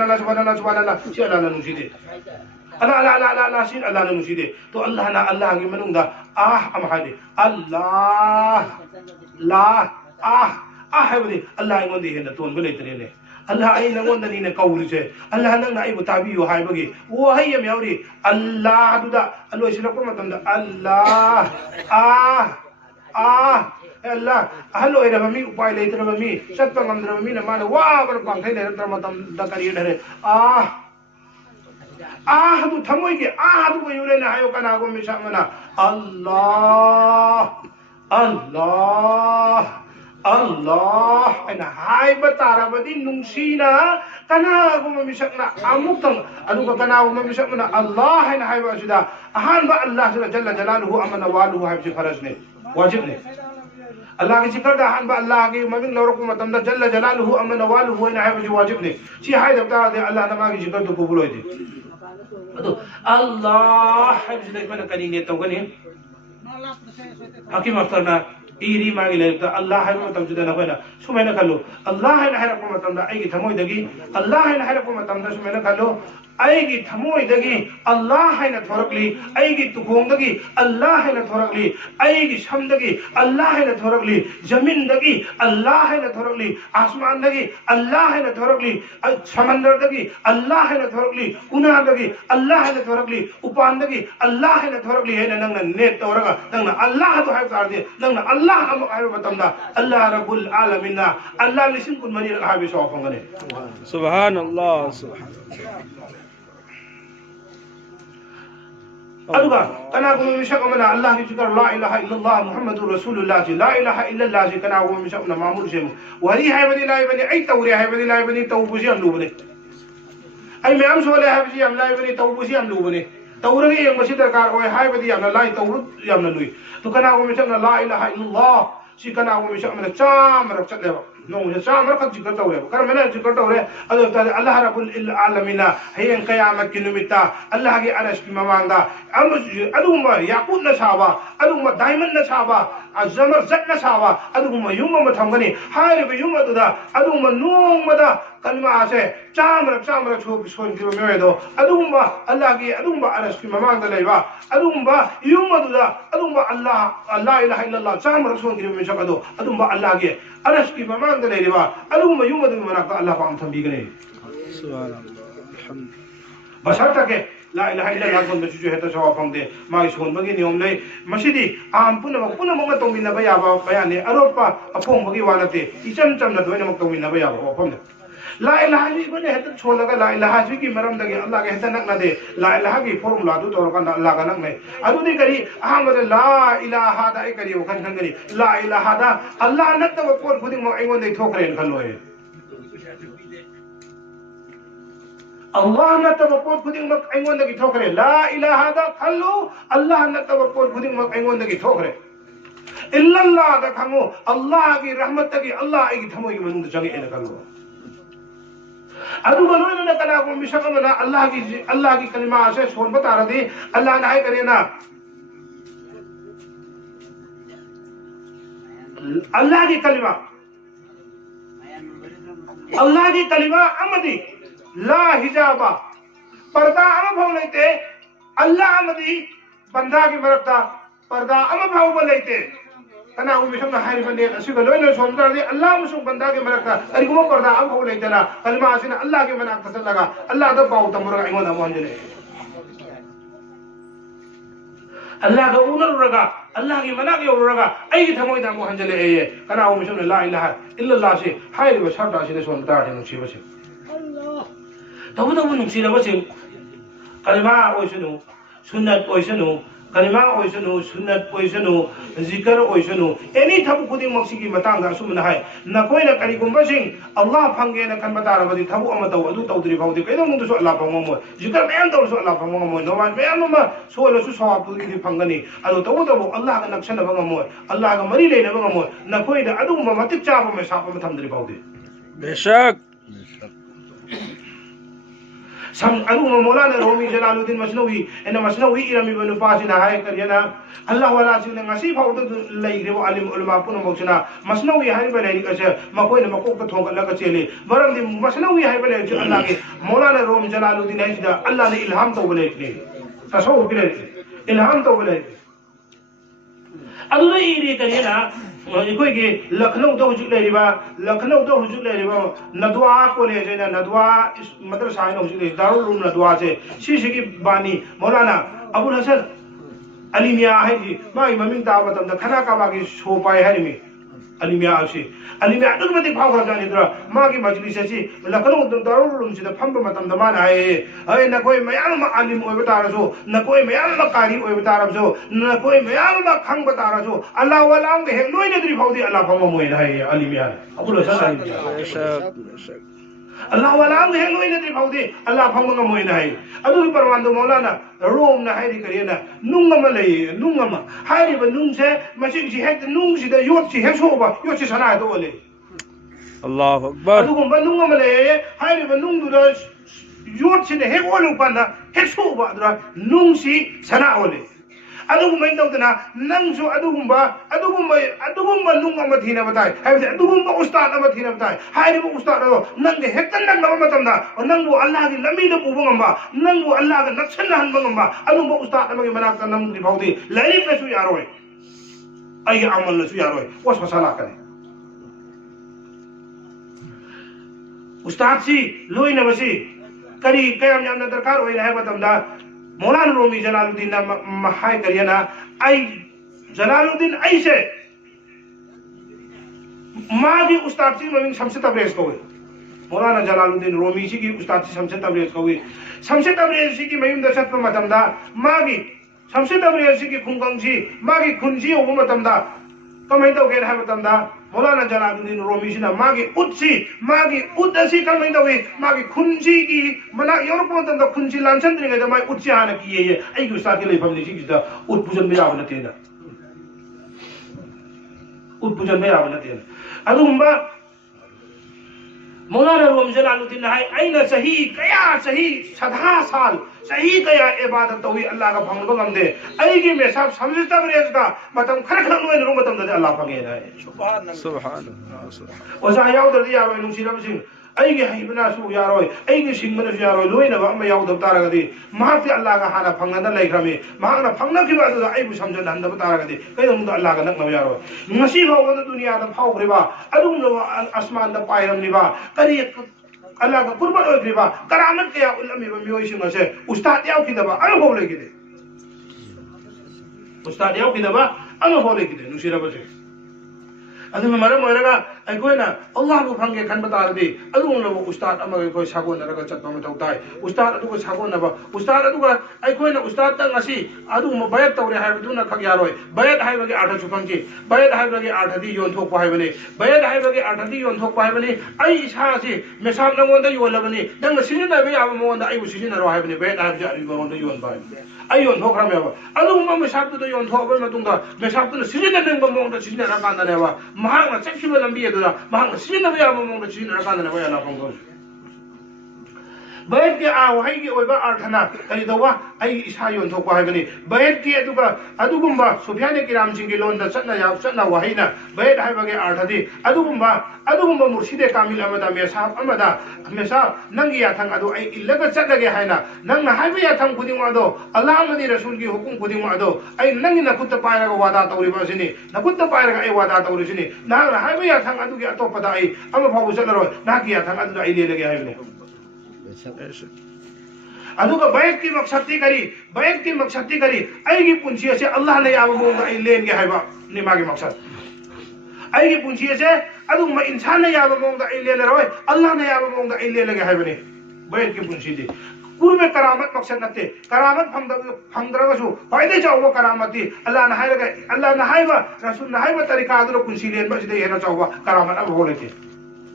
अल्लाह ने नुसीदे अल्लाह सी अल्लाह ने नुसीदे तो अल्लाह ना अल्लाह की मनुंगा आह अमहादे अल्लाह ला आह है बदे अल्लाह इंगोंदी है न तोन बले तरेने अल्लाह आई नगोंद नी ने कौरी से अल्लाह नंग ना आइबु ताबियो हाय बगे वो है यम यावरी अल्लाह दुदा अल्लाह सिलको मतम दा अल्लाह अल्लाह हलो एरा बमी उपाय ले तर बमी सत्य मंद्र बमी न मान वा बर पांखे ले तर मतम दा करिए धरे दु थमोय के दु को युरे ना हायो कना गो मिसामना अल्लाह एना हाय बतारा बदी नुंसीना कना गो मिसकना अमुक्तम अदुगा कना गो मिसकना अल्लाह एना हाय बसिदा अहान बा अल्लाह जल्ल जलालहु अमन वालहु हाय से फरज ने वाजिब ने अल्लाह की जिक्र दा अहान बा अल्लाह के मबिन लौरको मतम दा जल्ल जलालहु अमन वालहु एना हाय बजी वाजिब ने ची हाय दबता दे अल्लाह नमा की जिक्र तो कबूल होय दे अदु अल्लाह हाय बजी देखना करेंगे तो गने अकी मफ्तरना इरी मागी ले अल्लाह है मतम जुदा न होना सुमेना कलो अल्लाह है हरको मतम दा आई थमोय दगी अल्लाह है हरको मतम दा सुमेना कलो ꯑꯩꯒꯤ ꯊꯃꯣꯏꯗꯒꯤ ꯑꯜꯂꯥꯍ ꯍꯥꯏꯅ ꯊꯣꯔꯛꯂꯤ ꯑꯩꯒꯤ ꯇꯨꯈꯣꯡꯗꯒꯤ ꯑꯜꯂꯥꯍ ꯍꯥꯏꯅ ꯊꯣꯔꯛꯂꯤ ꯑꯩꯒꯤ ꯁꯝꯗꯒꯤ ꯑꯜꯂꯥꯍ ꯍꯥꯏꯅ ꯊꯣꯔꯛꯂꯤ ꯖꯃꯤꯟꯗꯒꯤ ꯑꯜꯂꯥꯍ ꯍꯥꯏꯅ ꯊꯣꯔꯛꯂꯤ ꯑꯁꯃꯥꯟꯗꯒꯤ ꯑꯜꯂꯥꯍ ꯍꯥꯏꯅ ꯊꯣꯔꯛꯂꯤ ꯁꯃꯟꯗꯔꯗꯒꯤ ꯑꯜꯂꯥꯍ ꯍꯥꯏꯅ ꯊꯣꯔꯛꯂꯤ ꯎꯅꯥꯗꯒꯤ ꯑꯜꯂꯥꯍ ꯍꯥꯏꯅ ꯊꯣꯔꯛꯂꯤ ꯎꯄꯥꯟꯗꯒꯤ ꯑꯜꯂꯥꯍ ꯍꯥꯏꯅ ꯊꯣꯔꯛꯂꯤ ꯍꯥꯏꯅ ꯅꯪꯅ ꯅꯦꯠ ꯇꯧꯔꯒ ꯅꯪꯅ ꯑꯜꯂꯥꯍꯗꯣ ꯍꯥꯏꯕ ꯇꯥꯔꯗꯤ ꯅꯪꯅ ꯑꯜꯂꯥꯍ ꯑꯃꯨꯛ ꯍꯥꯏꯕ ꯃꯇꯝꯗ ꯑꯜꯂꯥꯍ ꯔബ്ꯕꯨꯜ आलमीन अल्लाह लिसिंग कुन मनी रखा भी सौ फंगने सुभान अल्लाह सुभान अल्लाह कना को मिशक मना अल्लाह की जिक्र ला इलाहा इल्लल्लाह मुहम्मदुर रसूलुल्लाह जी ला इलाहा इल्लल्लाह जी कना को मिशक ना मामूल से वरी है बनी लाई बनी आई तौरे है बनी लाई बनी तौ बुसी हम लुबने आई मैम सोले है बनी हम लाई बनी तौ बुसी हम लुबने तौरे ये मसी दरकार होय है बनी हम लाई तौ हम लुई तो कना को मिशक ना ला इलाहा इल्लल्लाह सी कना को मिशक मना चाम रख चले नों से चाम रख जिक्र तौरे कर मैंने जिक्र तौरे अल्लाह रब्बुल आलमीन हयें क़यामत की निमित्ता अल्लाह के अरश की ममांगा अदुमा याकूत न साबा अदुमा डायमंड न साबा जमर जट न साबा अदुमा युम म थमगनी हायरे युम अदुदा अदुमा नोंमदा कलमा से चामरक छो सोन किलो मेदो अदुमा अल्लाह की अदुमा अरश की ममांगा लेबा अदुमा युम अदुदा अदुमा अल्लाह ला इलाहा इल्लल्लाह चामरक सोन किलो मे सकदो अदुमा अल्लाह के अरश की ममांगा लेबा अदुमा युम अदुमा मनाक अल्लाह पाम थंबीगने सुभान अल्लाह बशर तक ला इलाहा इल्लल्लाह कोन बचु है तो सवा फंगदे माई सोन बगी नियम ले मसिदी आम पुन मग तोमिना बया बा बयाने अरोपा अपोंग बगी वानते इचम चम न दोइना मग तोमिना बया बा फंगदे ला इलाहा इबने हेत छोलगा ला इलाहा जी की मरम दगे अल्लाह के हेत नक नदे ला इलाहा की फॉर्मूला दु तोर का अल्लाह का नक में अदुदी करी अहमद ला इलाहा दा करी वखन खंगरी ला इलाहा दा अल्लाह नत व पोर खुदी मो एगोन दे ठोकरेन खलोए अल्लाह न तब पोर खुदिंग मक एंगोन दगी ठोकरे ला इलाहा दा खल्लो अल्लाह न तब पोर खुदिंग मक एंगोन दगी ठोकरे इल्लल्लाह दा खंगो अल्लाह की रहमत की अल्लाह की थमो की मनुंद जगे एन खल्लो अदु बनोन न कना को मिशक मना अल्लाह की कलिमा से सोन बता रदी अल्लाह ने है करे ना अल्लाह की कलिमा अमदी ला हिजाबा पर्दा अम भाव लेते अल्लाह अमदी बंदा की मरकता पर्दा अम भाव लेते कना उ मिशम ना हाय बने असिग लोय सोमदा दे अल्लाह मुसु बंदा के मरकता अरिगो पर्दा अम भाव लेते ना कलमा आसिना अल्लाह के मना फसल लगा अल्लाह द पाउ तमरा इमो ना मोहनजले अल्लाह का उनर रगा अल्लाह की मना के रगा आई थमोय दा मोहनजले ए कना उ मिशम ला इलाहा इल्लल्लाह से हाय ब शर्ता से सोमदा दे नुसी बसे तब तब नुसीरबसे कलिमा ओइसनु सुन्नत ओइसनु कलिमा ओइसनु सुन्नत ओइसनु जिक्र ओइसनु एनी थब खुदी मक्सी की मतंग असुमना है नकोय न करिगुंबसिंग अल्लाह फंगे न खन बतारबदि थबु अम तव अदु तवद्रि फाउदि कैदो मुंदुसु अल्लाह फंगमो जिक्र मयम तवसु अल्लाह फंगमो नमाज मयम म सोलसु सवाब दि फंगनी अदु तव तव अल्लाह का नक्शन बंगमो अल्लाह का मरी लेने बंगमो नकोय द अदु म मतिक चाब में साप में थमद्रि फाउदि बेशक सम अनु मौलाना रोमी जलालुद्दीन मसनवी एन मसनवी इरमी बनु पासिना हाय करियना अल्लाह वाला सिने ngasi फाउ द लैग्रेबो आलिम उलमा पुन मोक्सना मसनवी हाय बले कसे मकोय न मकोक त थोक लग चेले बरम दि मसनवी हाय बले अल्लाह के मौलाना रोम जलालुद्दीन है सिदा अल्लाह ने इल्हाम तो बले ने तसो बिले इल्हाम तो बले अदु इरी करियना कोई के लखनऊ तो हुजुक लेरिबा नदवा कॉलेज है ना नदवा मदरसा है हुजुक ले दारुल उलूम नदवा से सी की बानी मौलाना अबुल हसन अली मियां है जी माई ममिंग ता मतम द खना का बाकी शो पाए है मी अली मियां अदुक मति फाव खा जाने द्रा मा की मजलिस से लखनऊ दारुल उलूम से फम मतम द मान आए है न कोई मयाम आलिम ओय बतारसो न कोई मयाम कारी ओय बतारसो न कोई मयाम खंग बतारसो अल्लाह वालाम के हेक नोय नदरी फाउदी अल्लाह फम मोय है अली मियां अबुल हसन बेशक अल्लाह वालाम के हेक नोय नदरी फाउदी अल्लाह फम मोय है अदु परमान दो मौलाना रोम ना हायरी करियना नुंग म लई नुंग म हायरी ब नुंग से मसिंग सी हेक नुंग सी द योट सी हेक सोबा योट सी सना दो ले अल्लाह अकबर अदु गुम नुंग म लई हायरी ब नुंग दु योट सी द हेक ओलु पांदा हेक सोबा दरा नुंग सी सना ओले ꯑꯗꯨꯒꯨꯝꯕ ꯇꯧꯗꯅ ꯅꯪꯁꯨ ꯑꯗꯨꯒꯨꯝꯕ ꯅꯨꯡ ꯑꯃ ꯊꯤꯅꯕ ꯇꯥꯏ ꯍꯥꯏꯕꯗꯤ ꯑꯗꯨꯒꯨꯝꯕ ꯎꯁꯇꯥꯗ ꯑꯃ ꯊꯤꯅꯕ ꯇꯥꯏ ꯍꯥꯏꯔꯤꯕ ꯎꯁꯇꯥꯗ ꯑꯗꯣ ꯅꯪꯒ ꯍꯦꯛꯇ ꯅꯪꯅꯕ ꯃꯇꯝꯗ ꯅꯪꯕꯨ ꯑꯜꯂꯥꯍꯒꯤ ꯂꯝꯕꯤꯗ ꯄꯨꯕ ꯉꯝꯕ ꯅꯪꯕꯨ ꯑꯜꯂꯥꯍꯒ ꯅꯛꯁꯟꯅꯍꯟꯕ ꯉꯝꯕ ꯑꯗꯨꯒꯨꯝꯕ ꯎꯁꯇꯥꯗ ꯑꯃꯒꯤ ꯃꯅꯥꯛꯇ ꯅꯪꯗꯤ ꯐꯥꯎꯗꯤ ꯂꯥꯏꯔꯤꯛꯅꯁꯨ ꯌꯥꯔꯣꯏ ꯑꯩꯒꯤ ꯑꯃꯜꯅꯁꯨ ꯌꯥꯔꯣꯏ ꯋꯥꯁꯋꯥꯁꯥ ꯂꯥꯛꯀꯅꯤ उस्ताद सी लोई नबसी करी कयाम यामना दरकार होई है मतमदा मौलाना रूमी जलालुद्दीन ना महाय करियना आई जलालुद्दीन आई से मागी उस्ताद सी ममिंग शमसे तबरेज कोई मौलाना जलालुद्दीन रूमी सी की उस्ताद सी शमसे तबरेज कोई शमसे तबरेज सी की ममिंग दशत पर मतमदा मागी शमसे तबरेज सी की खुंगंग सी मागी खुंजी हो मतमदा कमाई तो गेर है मतमदा मौलाना जलालुद्दीन रूमी सी ना मागी उत असी कमाई तो वे मागी खुंजी की मना यूरोप में तंदा खुंजी लांछन देंगे तो मागी उत चाहना किए ये आई की उस्ताद के लिए फैमिली सी किस्ता उत पूजन में आवल तेना उत पूजन में आवल तेना अदुम्बा मौलाना रूमी जलालुद्दीन है आइना सही सदा साल सही कया इबादत तो हुई अल्लाह का भंग बगम दे आई की में सब समझता बरेज का मतम खर खर नो नो मतम दे अल्लाह पंगे है सुभान अल्लाह ओजा याव दर दिया रो नुसीरब सिंह आई की हईबना सु यारोय आई की सिंगमना सु यारोय लोइना बा म याव दब तारगदी महाते अल्लाह का हाना फंगना लेख्रमे महाना फंगना की बात आई बु समझन हंदब तारगदी कइदम द अल्लाह का नक न यारोय नसी भाव द दुनिया द फाउग्रेबा अदुम नो आसमान द पायरमनिबा करी अल्लाह का कुर्बान होइबा करामत कया उलमिबा मियोइसिंग असे उस्ताद याव किदबा अनुभव लेकिदे उस्ताद याव किदबा अनुभव लेकिदे नुसीरबसे अदुम मरम ओरगा अखोइना अल्लाह को फंगे खन बतारदी अदुम उस्ताद अमा कोई सागोन नरगा चतपा मथौ ताई उस्ताद अदुको सागोन नबा उस्ताद अदुगा अखोइना उस्ताद तंग असि अदुम बयत तौरे हाइबदुना खग यारोय बयत हाइबगे आठ सुफंगी बयत हाइबगे आठदी योन थोक हाइबने बयत हाइबगे आठदी योन थोक हाइबने आई इसा असि मेसाब नंगोन द योलबने नंग सिजिना बे आब मोन द आई सिजिना रो हाइबने बयत हाइबजे ari मोन द योन बाय आई योन थोक रामेबा अदुम मेसाब द योन थोक बे मतुंगा मेसाब द सिजिना नंग मोन द सिजिना रा कांदनेबा महांग चखिबा लंबी अदुदा महांग सिजिना बे आब मोन द सिजिना रा कांदनेबा याला पंगो बैठ के आ वही के ओइबा अर्थना कई दवा आई इसा योन थोक हाइबनी बैठ के अदुगा अदुगुम्बा सुफियाने किराम सिंह के लोन द चतना या चतना वहीना बैठ हाइबगे अर्थदी अदुगुम्बा मुर्शिदे कामिल अमदा मेसा नंगी याथंग अदु आई इल्लगा चतगे हाइना नंग हाइबे याथंग खुदिंग अदो अल्लाह मदी रसूल की हुकुम खुदिंग अदो आई नंगी नकुत पायरगा वादा तौरिबा सिनी नकुत पायरगा आई वादा तौरि सिनी ना हाइबे याथंग अदु के अतोपदा आई अम फाबु चलरो ना की याथंग अदु आई लेलगे हाइबने अदुगा बैत की मकसदी करी आईगी पुंसी से अल्लाह ने याब मोंग आई लेंगे हाइबा निमागी मकसद आईगी पुंसी से अदुगा इंसान ने याब मोंग आई ले रोय अल्लाह ने याब मोंग आई ले लगे हाइबने बैत की पुंसी दी कुरमे करामत मकसद नते करामत फंगद्रगसु फायदे चावो करामती अल्लाह ने हाइबा रसूल ने हाइबा तरीका अदुरो पुंसी लेन बसिदे हेना चावो करामत अब होलेते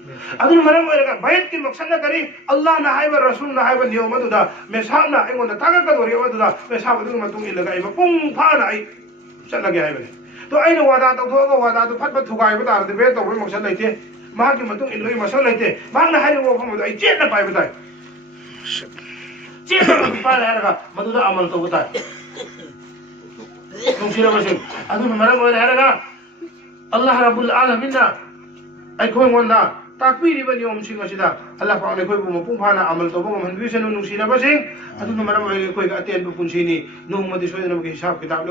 अदुन मरम ओरगा बैत की मकसद न करी अल्लाह ना हाइबा रसूल ना हाइबा नियम अदुदा मेसाबना एंगोन तागा कदोरी अदुदा मेसाब अदुन मतुंग इलगा इबा पुंग फाना आई चलगे हाइबने तो आइनो वादा तौथोगा वादा तो फट थुगाइबा तारदे बे तौबे मकसद लेते मागी मतुंग इलोई मसल लेते मागना हाइबो फम आई चेतना पाइबा ताई चेतना पाइबा हारगा मदुदा अमल तो बताई नुसिरा बसिन अदुन मरम ओरगा अल्लाह रब्बुल आलमीन ना अखोय मोंदा ताकपीरिबा नियम सिंह असिदा अल्लाह पाक ने खोइबु मपुंग फाना अमल तौबा गमहनबिसनु नुसिरबा सिंह अदुन मरम खोइ का अतेन पुंसिनी नोमदि सोयनब के हिसाब किताब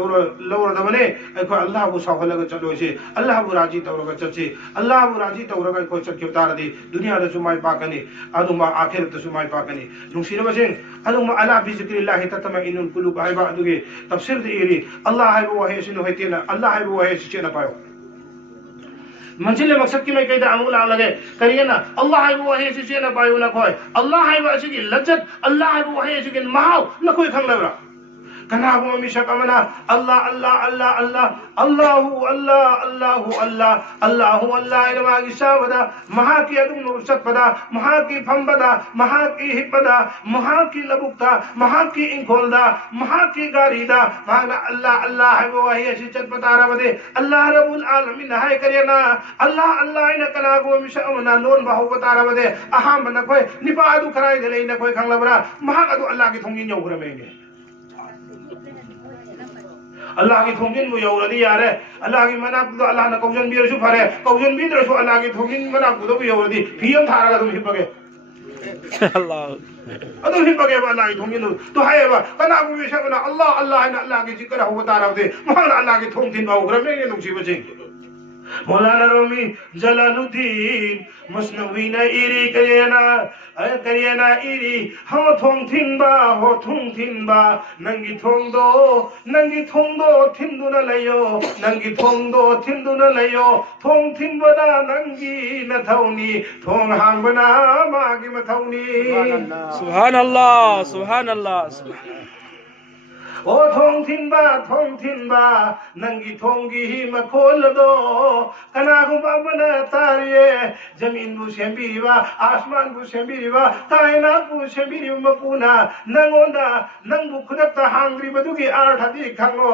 लौरदबने अखो अल्लाह बु साहलगा चलोसे अल्लाह बु राजी तौरगा चचे अल्लाह बु राजी तौरगा खो चके तारदी दुनिया द सुमाय पाकनी अदुमा आखिरत द सुमाय पाकनी नुसिरबा सिंह अदुमा अला बिजिक्रिल्लाह ततमइनुल कुलूब आइबा अदुगे तफसीर दे इरी अल्लाह हाइबो वहे सिनु हेतेना अल्लाह हाइबो वहे सिचेना पायो मंजिल मकसद की मैं कहता अमूल आ लगे करिए ना अल्लाह है वो है जिसे ना पायो ना कोई अल्लाह है वो ऐसी की लज्जत अल्लाह है वो है ऐसी की महाव ना कोई खंग लग रहा कना को हमेशा कमना अल्लाह अल्लाह अल्लाह अल्लाह अल्लाहु अल्लाह अल्लाहु अल्लाह अल्लाहु अल्लाह इनमा की सावदा महा की अदुम सत्पदा महा की फंबदा महा की हिब्बदा महा की लबुक्ता महा की इंखोलदा महा की गारीदा मांगना अल्लाह अल्लाह है वो है ऐसी चटपटा रबदे अल्लाह रब्बुल आलमीन है करियना अल्लाह अल्लाह इन कना को हमेशा ना लोन बाहु बता रबदे अहम बना कोई निपा अदु खराई दे लेना कोई खंग लबरा महा अदु अल्लाह की थोंगी न्यौ रमेंगे अल्लाह की थोंजिन मु यौरदी यारे अल्लाह की मनाक तो अल्लाह ना कौजन बीरसु फरे कौजन बीरसु अल्लाह की थोंजिन मनाक तो भी यौरदी फियम थारागा तुम हिपगे अल्लाह अदुम हिपगे अल्लाह की थोंजिन तो हाय बा कना को विशबना अल्लाह अल्लाह ना अल्लाह की जिक्र हो तारावदे मोहन अल्लाह की थोंजिन बा उग्रमे ने नुसी बचे मौलाना रूमी जलालुद्दीन मसनवी ने इरी करियना इरी हो थोंथिनबा नंगी थोंदो थिंदुना लयो नंगी थोंदो थिंदुना लयो थोंथिनबना नंगी नथौनी थोंग हांबना मागी मथौनी सुभान अल्लाह सुभान अल्लाह ओ थोंथिनबा नंगी थोंगी मखोलदो कनागुंबा मना तारिये जमीन बु सेंबिरिबा आसमान बु सेंबिरिबा कायनात बु सेंबिरिबा मपुना नंगोंदा नंगु खुदक्ता हांग्रिबदुगी आर्थादि खंगो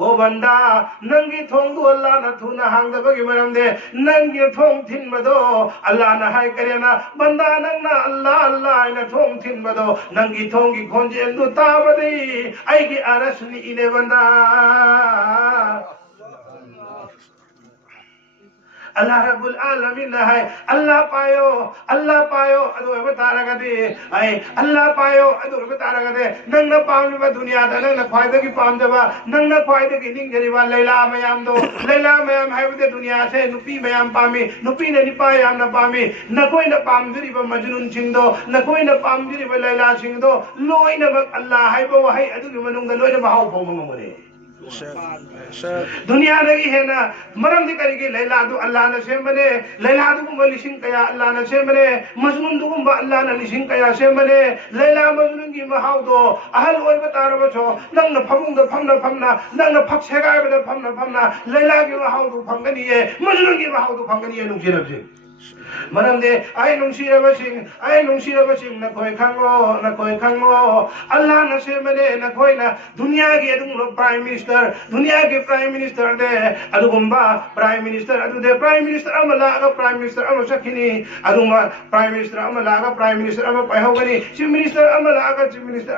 ओ बंदा नंगी थोंदो अल्लाह ना थुना हांगदबगी मरमदे नंगी थोंथिनबदो अल्लाह ना हाय करेना बंदा नंगना अल्लाह ना थोंथिनबदो नंगी थोंगी खोंजेंदु ताबदि आई अरसनी इने बंदा अल्लाह रब्बुल आलमीन है अल्लाह पायो अदो बतारगदे आई अल्लाह पायो अदो बतारगदे नंगना पामबा दुनिया दा नंगना ख्वाइदगी पामदबा नंगना ख्वाइदगी निंगरिबा लैला मयाम दो लैला मयाम हाइबदे दुनिया से नुपी मयाम पामी नुपी ने निपा याम ना पामी नकोई न पामदरिबा मजनून सिंदो नकोई न पामदरिबा लैला सिंदो लोइना अल्लाह हाइबो वहाई अदुगी मनुंगा लोइना महाव फोमंगमरे दुनिया नहीं है ना मरम दी करेगी लैला दु अल्लाह ने सेमने लैला दु गुम लिसिंग कया अल्लाह ने सेमने मजनून दु गुम अल्लाह ने लिसिंग कया सेमने लैला मजनून की महाव दो अहल ओय बतारो बछो नंग न फमुंग द फमना नंग न फक्सेगाय बद फमना लैला की महाव दु फंगनी है मजनून की महाव दु फंगनी है नुजिरब से मरम दे आई नुंसिरबसिंग नकोय खांगो अल्लाह न सेमने नकोय ना दुनिया की अदुम प्राइम मिनिस्टर दे अदुगुंबा प्राइम मिनिस्टर अदुदे प्राइम मिनिस्टर अमलागा प्राइम मिनिस्टर अम सखिनी अदुमा प्राइम मिनिस्टर अमलागा प्राइम मिनिस्टर अम पाइहोगनी चीफ मिनिस्टर अमलागा चीफ मिनिस्टर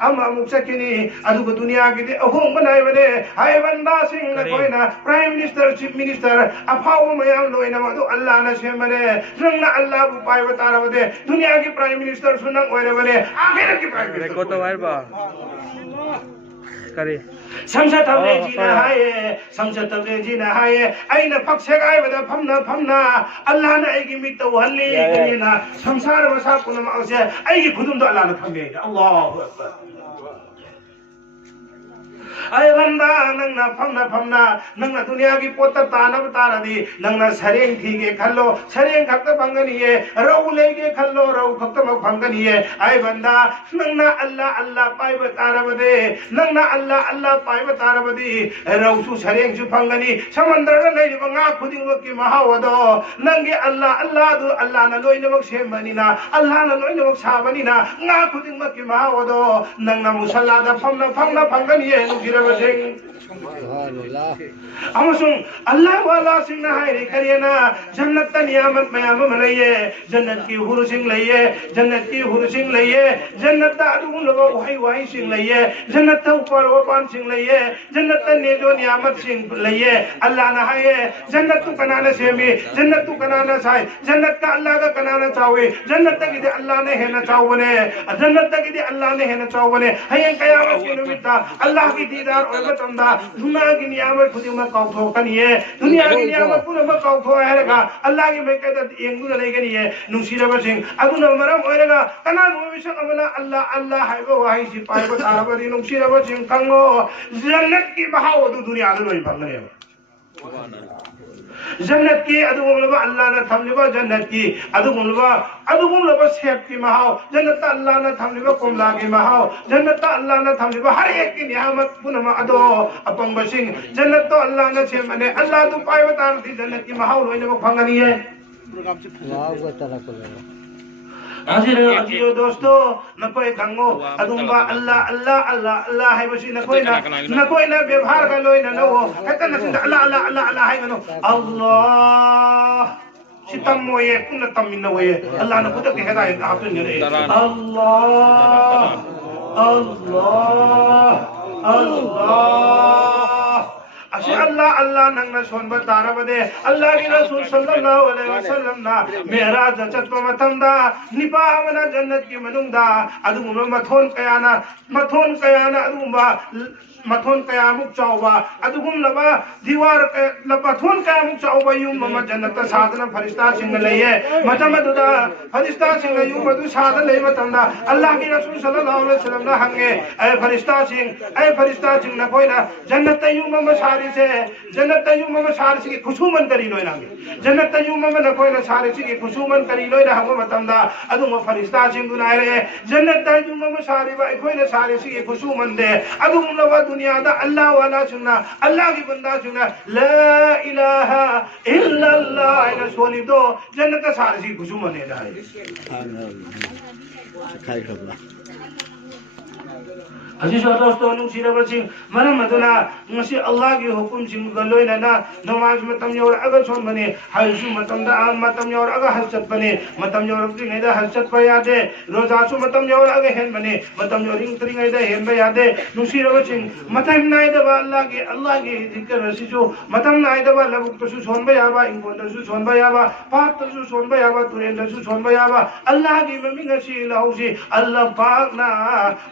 अम अमुक सखिनी अदुगु दुनिया की दे अहोंग बनाय बने हाय बंदा सिंह नकोय ना प्राइम मिनिस्टर चीफ मिनिस्टर अफाव मयाम लोइना मदु अल्लाह न सेमने नंगना अल्लाह बु पाइ बतारबदे दुनिया की प्राइम मिनिस्टर सुनंग ओइरबने आखिरत की प्राइम मिनिस्टर को तो वाइबा करे संसद तबले जी ना हाय आइना पक्षगाय बदा फमना अल्लाह ने आइगी मित वहल्ली करेना संसार वसा पुनम औसे आइगी खुदुम तो अल्लाह ने थंगे अल्लाहु अकबर अय बंदा नंगना फमना नंगना दुनिया की पोता तानब तारदी नंगना सरेंग थीगे खल्लो सरेंग खक्त फंगनिए रऊ लेगे खल्लो रऊ खक्त मग फंगनिए अय बंदा नंगना अल्लाह पाइ बतारबदे नंगना अल्लाह पाइ बतारबदी रऊ सु सरेंग सु फंगनी समंदर द लेब nga खुदिंग की महावदो नंगे अल्लाह दु अल्लाह न लोइनमक सेमबनिना अल्लाह न लोइनमक साबनिना nga खुदिंग की महावदो नंगना मुसल्ला द फमना फंगनिए अल्लाह वाला सिंह हाय करियना जन्नत नियामत मयाम मलइए जन्नत की हुर सिंह लइए जन्नत दा अदुन लो वही सिंह लइए जन्नत ऊपर वो पान सिंह लइए जन्नत ने जो नियामत सिंह लइए अल्लाह ना हाय जन्नत तू कनाना सेमी जन्नत तू कनाना साय जन्नत का अल्लाह का कनाना चावे जन्नत की दे अल्लाह ने है ना चावने जन्नत की दे अल्लाह ने है ना चावने हय कयामत की निमित्त अल्लाह की दीदार और बतंदा दुनिया की नियामत खुद में काउथो कनिए दुनिया की नियामत पुन में काउथो हैगा अल्लाह की बेकदत येंगु लेगनी है नुसीरब सिंह अदुन मरम होएगा कना विषय अमला अल्लाह है वो वही सिपाही को तारबदी नुसीरब सिंह कंगो जन्नत की बहाव दुनिया में नहीं भंगने जन्नत की अदुगुलबा अल्लाह ने थमलिबा जन्नत की अदुगुलबा सेब की महाव जन्नत अल्लाह ने थमलिबा कुमला की महाव जन्नत अल्लाह ने थमलिबा हर एक की नियामत पुनमा अदो अपंग बसिंग जन्नत तो अल्लाह ने छे मने अल्लाह तो पाए बता थी जन्नत की महाव लोइने को फंगनी है हाजिर दोस्तों नकोय खंगो अदुंबा अल्लाह है बसी नकोय ना व्यवहार का लोय ना वो कहता न अल्लाह है गनो अल्लाह सितम मोये पुन तमिन नोये अल्लाह ने खुद के हिदायत आप ने अल्लाह असे अल्लाह अल्लाह नंगना सोनबा तारबदे अल्लाह की रसूल सल्लल्लाहु अलैहि वसल्लम ना मेराज चतपा मतमदा निपा अमना जन्नत की मनुंगदा अदुगुम मथोन कयाना अदुगुम मथोन कयामुक चावबा अदुगुम लबा दीवार लपथोन कयामुक चावबा युम मम जन्नत साधना फरिश्ता सिंह लइए मतमदुदा फरिश्ता सिंह युम मदु साधन लइ मतमदा अल्लाह की रसूल सल्लल्लाहु अलैहि वसल्लम ना हंगे ए फरिश्ता सिंह न कोइना जन्नत युम मम सारी से जन्नत युम मम सारी से खुशुमन करी लोय नांगे जन्नत युम मम न कोइना सारी से खुशुमन करी लोय ना हम मतमदा अदुम फरिश्ता सिंह दुनाइरे जन्नत युम मम सारी बा कोइना सारी से खुशुमन दे अदुम लवा दुनिया दा अल्लाह वाला सुनना अल्लाह की बंदा सुनना ला इलाहा इल्लल्लाह इन सोली दो जन्नत सारी सी खुशुमन है दाई अजीज दोस्तों नुसीरबसिंग मरम अदुना ngasi Allah gi hukum sing galoina na namaz matam yor aga son bane halsu matam da matam yor aga halsat bane matam yor ring ida halsat pa yade roza su matam yor aga hen bane matam yor ring ring ida hen ba yade nusirabasing matam na ida ba Allah gi zikr rasijo matam na ida ba labuk to su son ba yaba ingon to su son ba yaba pak to su son ba yaba turen to su son ba yaba Allah gi mami ngasi lausi Allah pak na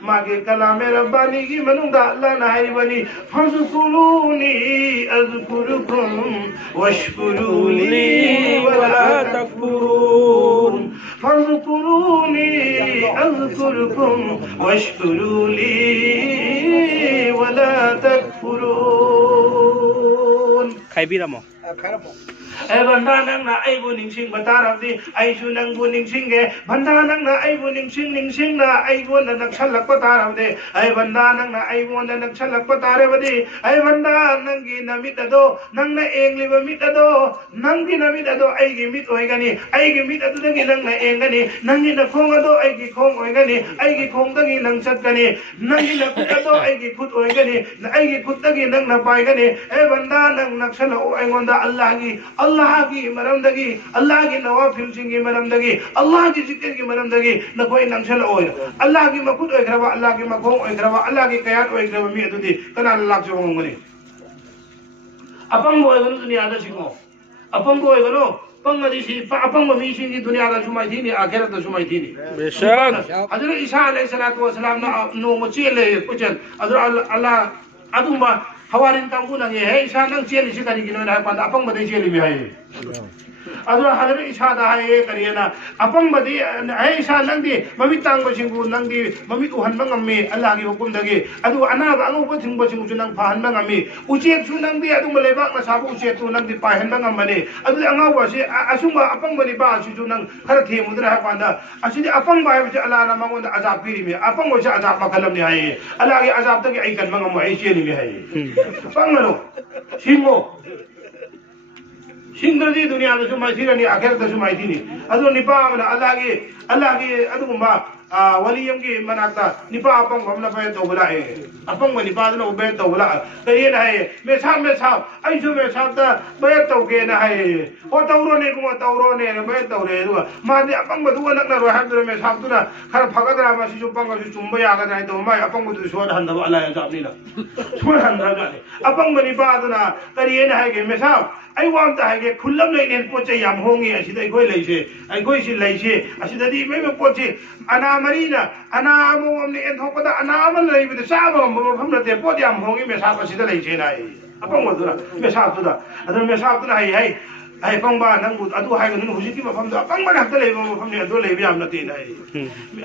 mage kalame Rabbani की मनुंदा अल्लाह नाई बनी फज़कुरूनी अज़कुरुकुम वश्कुरूली वला तकफुरून फज़कुरूनी अज़कुरुकुम वश्कुरूली वला तकफुरून खाइबिरामो ए बंदा नंगना आइबु निंगसिंग बतारबदी आइसु नंगबु निंगसिंगे बंदा नंगना आइबु निंगसिंग ना आइबु न नक्सलक बतारबदे ए बंदा नंगना आइबु न नक्सलक बतारबदी ए बंदा नंगी नमित अदो नंगना एंगलिब मित अदो नंगी नमित अदो आइगी मित ओइगनी आइगी मित अदुदगी नंगना एंगनी नंगी न खोंग अदो आइगी खोंग ओइगनी आइगी खोंगदगी नंग सतगनी नंगी न खुद अदो आइगी खुद ओइगनी आइगी खुददगी नंगना पाइगनी ए बंदा नंग नक्सल ओ एंगोंदा अल्लाह की मरमदगी अल्लाह की नवाफिल सिंह की मरमदगी अल्लाह की जिक्र की मरमदगी न कोई नंगसल ओय अल्लाह की मकुद ओइग्रबा अल्लाह की मखों ओइग्रबा अल्लाह की कयात ओइग्रबा मी अदुदी कना लाख जो होंगनी अपंग ओइगनु दुनिया दा सिंगो अपंग ओइगनु पंगदी सी अपंग मी सिंह की दुनिया दा सुमाई थी नि आखिरत दा सुमाई थी नि बेशक हजरत ईसा अलैहिस्सलातु वस्सलाम ना नो मचेले कुचन हजरत अल्लाह अदुमा हवारिन कांगू नंगे है ईसा नंग चेली से करी गिनो ना पांदा अपंग बदे चेली भी है अदुरा हजरत ईसा दा है करियना अपंग बदे है ईसा नंदी ममी तांगो सिंगु नंदी ममी उहन बंगमी अल्लाह की हुकुम दगे अदु अनाब अंगो बथिंग बसिंगु नंग फाहन बंगमी उचेक सु नंदी अदु मलेबाक ना साबु उचेक तु नंदी पाहन बंगमने अदु अंगो बसे असुंगा अपंग बनी बा सु नंग खर थे मुद्रा है पांदा असिदि अपंग बाय बसे अल्लाह ना मंगों दा अजाब पीरी में अपंग बसे अजाब मखलम ने है अल्लाह की अजाब तक आई कन मंगम आई चेली में है पंगनो सिंगो सिंगदी दुनिया दा सुमाई थीरनी आखिरत दा सुमाई थीनी अदु निपा अमना अल्लाह की अदुगुंबा वलियम की मनाता निपा अपंग हमना पे तो बुला है अपंग निपा दनो बे तो बुला करिए ना है मैं साहब आइसु मैं साहब दा बे तो के ना है ओ तौरो ने बे तो रे दुआ मादे अपंग बदु नक ना रो हाब दरे मैं साहब तुना खर फगदरा मा सिजु पंग सु चुंबा या गा तो माय अपंग बदु सोड हंदा अल्लाह या जाबनी ना सोड हंदा जाने अपंग निपा दना करिए ना है के मैं साहब आई वांता है के खुल्लम ले नेन पोचे याम होंगे असिदा कोई लैसे आई कोई सि लैसे असिदा दी मैं पोचे अना मरीना अना अमो हमने एन थोपदा अना अमन लैबदे साबा मफम नते पोत याम होंगे मैं साहब असिदा लैसे नाई अपंग मदुरा मैं साहब तुदा अदर मैं साहब तुना है पंगबा नंगु अदु हाय गनु हुजि की मफम दा पंगबा हक्ता लेबो मफम ने अदु लेबि याम नते नाई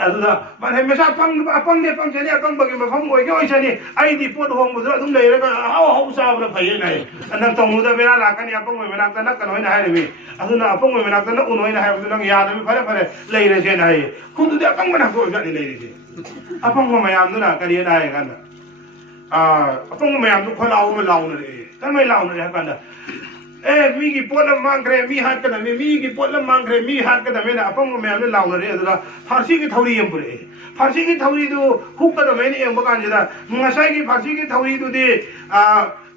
अदु दा माने मैं साहब पंग ने पंग छने पंग बगे मफम ओइ के ओइ छने आई दी पोत होंग मदुरा दुम लेरगा हाउ हाउ साब न फये नाई अनन तंगुदा बेरा लाकनी अपंग में नाक तना कन होइना हायबे अदु ना अपंग में नाक तना उन होइना हायबे नंग याद में फरे लेरे से नाई खुद दे अपंग ना को जानि लेरे से अपंग में याम दुना करिए नाई गन अपंग में याम दु खलाउ में लाउन रे कन में लाउन रे हकन ए मी की पोलम मांगरे मी हाथ कदम मी की पोलम मांगरे मी हाथ कदम ने अपंग में याम लाउन रे अदुरा फारसी की थौरी यम पुरे फारसी की थौरी दु हुक कदम ने यम बकान जदा मसाई की फारसी की थौरी दु दे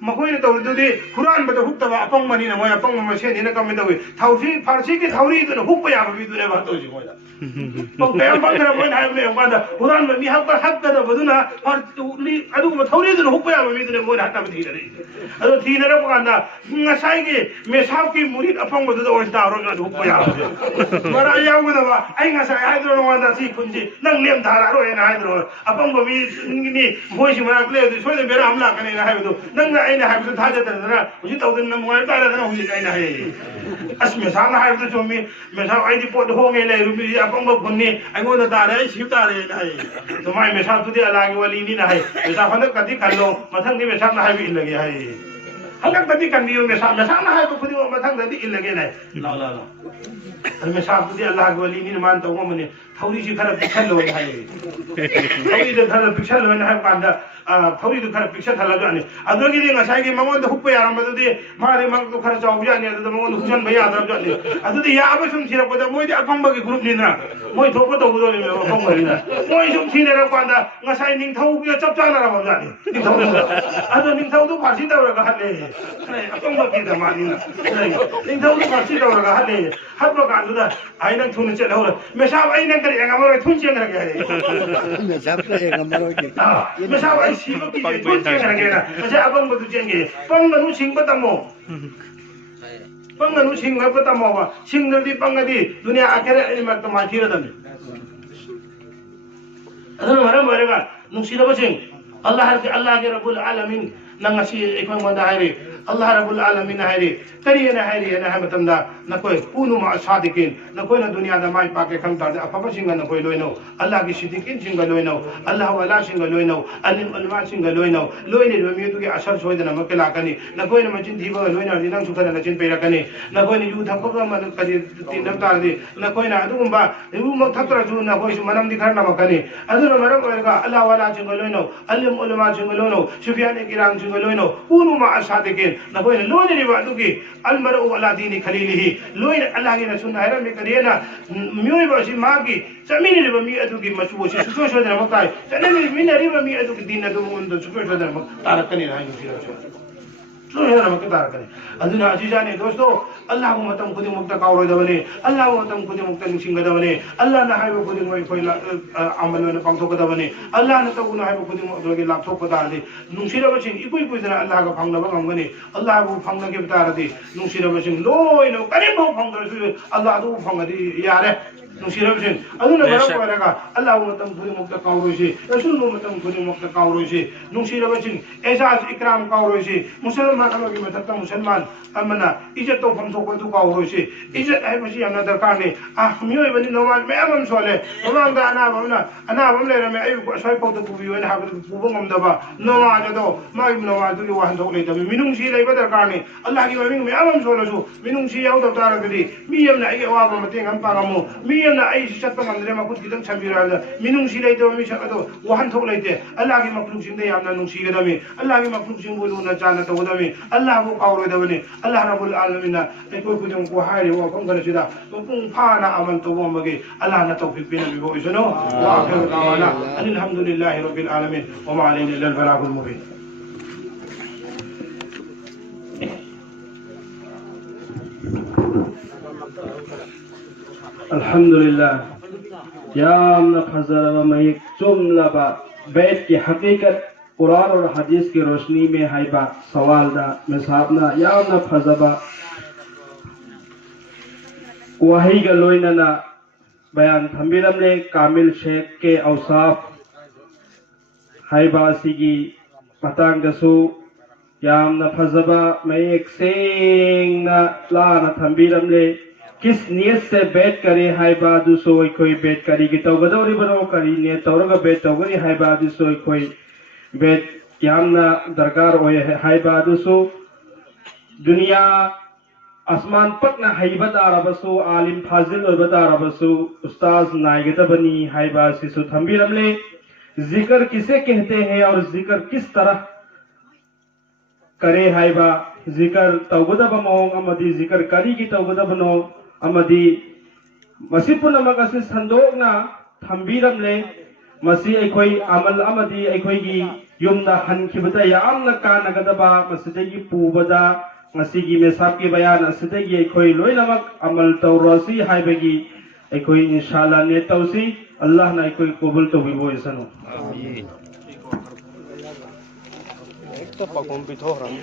मखोइने तौदुदि हुरानबद हुक्तबा अपंगमनिना मोय अपंग मसेनिना कमेन तौइ थाउसी फारसी की थाउरी दुना हुक्प याबा बिदुने बा तौजि मोयदा पंग कयम पंगरा मोय हायबने यंगादा हुरान मि हक्का हक्कदा बदुना फारली अदुगुम थाउरी दुना हुक्प याबा बिदुने मोय हक्का थिनरे अदो थिनरे पकांदा ngasai mesap ki murid apang bodo do sta ro ga hup ya mara ya go da ba ai ngasai ai dro no da si kunji nang lem dhara ro ena ai dro apang bo mi ni moi si mara kle do so de bera amla kane na hai do nang na ai na hai do tha ja da na uji tau den na mo ta da na uji ai na hai as me sa na hai do so mi me sa ai di pot ho nge le ru mi apang bo kunni ai go da ta re si ta re na hai to mai me sa tu di ala gi wali ni na hai me sa phana ka di kan lo mathang ni me sa na hai bi lagi hai हलक तभी कर दियो में सामने सामने है तो खुद वो मथंग दे इन लगे नहीं ला ला ला मैं साहब तुझे अल्लाह के वली नहीं मानता हूँ मैंने थोड़ी सी खराब पिक्चर लो है थोड़ी सी खराब पिक्चर लो है पांडा थोड़ी सी खराब पिक्चर थाला जाने अदर की दिन ऐसा कि मंगों तो हुप्पे यार मतलब दे मारे मंग तो खराब चाव जाने तो मंगों तो हुजन भैया आदर जाने अदर दे यार अब सुन सीरा पता मोई अपंग बगी ग्रुप नहीं ना मोई थोपो तो बुदो नहीं मैं अपंग बगी ना मोई सुन सीने रख पांडा ऐसा निंग थाऊ भी चप चाना रहा जाने निंग थाऊ अदर निंग थाऊ तो फांसी तब रखा है अपंग बगी दमानी ना निंग थाऊ तो फांसी तब रखा है हर प्रकार दुदा आई नंग थूने चले हो मैं साहब आई नंग करे हमारे थून चेंग रखे हैं मैं साहब करे हमारे मैं साहब आई सीबो की थून चेंग रखे ना अच्छा अपंग बदु चेंगे पंगनु सिंग बतामो पंगनु सिंग बतामो बा सिंग नदी पंगदी दुनिया आखिर में तो माथी रहता है अदर मरा मरेगा नुसीरा बसिंग अल्लाह के रब्बुल आलमीन नंगासी एक मंदा है अल्लाह रब्बुल आलमीन है करिए ना है ना मतमदा न कोई पुनु मा सादिकिन न कोई न दुनिया दा माई पाके खम तार अफबा सिंग न कोई लोइनो अल्लाह की सिद्दीकिन सिंग लोइनो अल्लाह वाला सिंग लोइनो अलिम उलमा सिंग लोइनो लोइने रो मियु के असर सोइदना मकेला कनी न कोई न मचिन दीबा लोइना दिनां सुखना न चिन पेरा कनी न कोई न यु थपका मन कदि तीन तार दि न कोई न अदुगुंबा यु मक थत्र जु न कोई मनम दिखरना मकनी अदुर मरम ओरगा अल्लाह वाला सिंग लोइनो अलिम उलमा सिंग लोइनो सुफियान किराम सिंग लोइनो पुनु मा सादिकिन न कोई न लोइने रिबा दुगी अलमरउ अला दीनी खलीलिही लोइन अल्लाह के रसूल है में करिएना म्योय बसी मागी जमीन रिबा मी अदुगी मचु से सुसो सोदना मताई जने मी रिबा मी अदुगी दिन अदु मुंद सुसो सोदना मत तारकनी राई फिरो सो है ना मके तारकनी अदुना अजीजाने दोस्तों अल्लाह को मतम खुदी मुक्त कावरो दवने अल्लाह को मतम खुदी मुक्त निसिंग दवने अल्लाह ना हाइबो खुदी मोय कोई अमल ने पंथो दवने अल्लाह ना तगुना हाइबो खुदी मोय लाथो पदादे नुसिरबसिंग इकुइ कुइजना अल्लाह का फंगनबा गमगने अल्लाह को फंगनगे बतारदे नुसिरबसिंग लोइनो करिम फंगदरसु अल्लाह दु फंगदि यारे नुसिरबसिंग अदुना बरक वरगा अल्लाह को मतम खुदी मुक्त कावरोसी रसूल को मतम खुदी मुक्त कावरोसी नुसिरबसिंग एजाज इकराम कावरोसी मुसलमान अमगी मथता मुसलमान अमना इज्जत तो फम थोको तु कावरोसी इज्जत है बसी याना दरकार ने मियोय बनि नमाज में अमम सोले नमाज दा अना बम ले रमे अयु सोय पौ तो कुबि वेन हाब कुबो ngमदबा नमाज दो माइ नमाज दु वाहन थोक ले दम मिनुंसी लेबा दरकार ने अल्लाह की ममिंग में अमम सोलसु मिनुंसी याउ दब तारगदि मियमना आई अवाब मतेंग हम पागमु मियमना आई सत्त मंदरे मकुत किदम छबिरा मिनुंसी ले दो मिसक दो वाहन थोक लेते अल्लाह की मखलूक सिंह दे यामना नुंसी गदमे अल्लाह की मखलूक सिंह बोलु न चाना तो गदमे अल्लाह को कावरो दबने अल्लाह रब्बुल आलमीन ए कोई कुजम को हारे वो कम करे सिदा तो पुंग फाना अमल तो वो मगे अल्लाह न तौफीक बिना भी वो इसनो वा आखिर दावाना अल्हम्दुलिल्लाहि रब्बिल आलमीन व मा अलैना इल्ला अल बलागुल मुबीन अल्हम्दुलिल्लाह यामना फजर व मयक जुमला बैत की हकीकत कुरान और हदीस की रोशनी में हाइबा सवाल दा मसाबना यामना फजबा वही गलोइना बयान थंबिरमने कामिल शेख के औसाफ हाइबा सिगी पतांग दसु यामना फजबा मयक सेंगना लाना थंबिरमने किस नियत से बैत करे हाइबा दुसो कोई बैत करी की तौगदौरी बनो करी ने तौरगा बैत तौगरी हाइबा दुसो कोई बैत यामना दरकार होय हाइबा दुसो दुनिया आसमान पकना हाइबत आरबसो आलिम फाजिल होबत आरबसो उस्ताद नायगतबनी हाइबा सिसु थंबिरमले जिक्र किसे कहते हैं और जिक्र किस तरह करे हाइबा जिक्र तौगदब मौंग अमदी जिक्र करी की तौगदब नो अमदी मसिपुन मगसिस संदोगना थंबिरमले मसी अखोई अमल अमदी अखोई युमना हनखिबदा यामना कानगदबा मसिदगी पुबदा मसीगी मेसाब की बयान असदगी अखोई लोइनमक अमल तौरसी हाइबगी अखोई इंशाअल्लाह ने तौसी अल्लाह ना अखोई कबूल तौबिबो इसनो आमीन एक तो पकों बिथोरम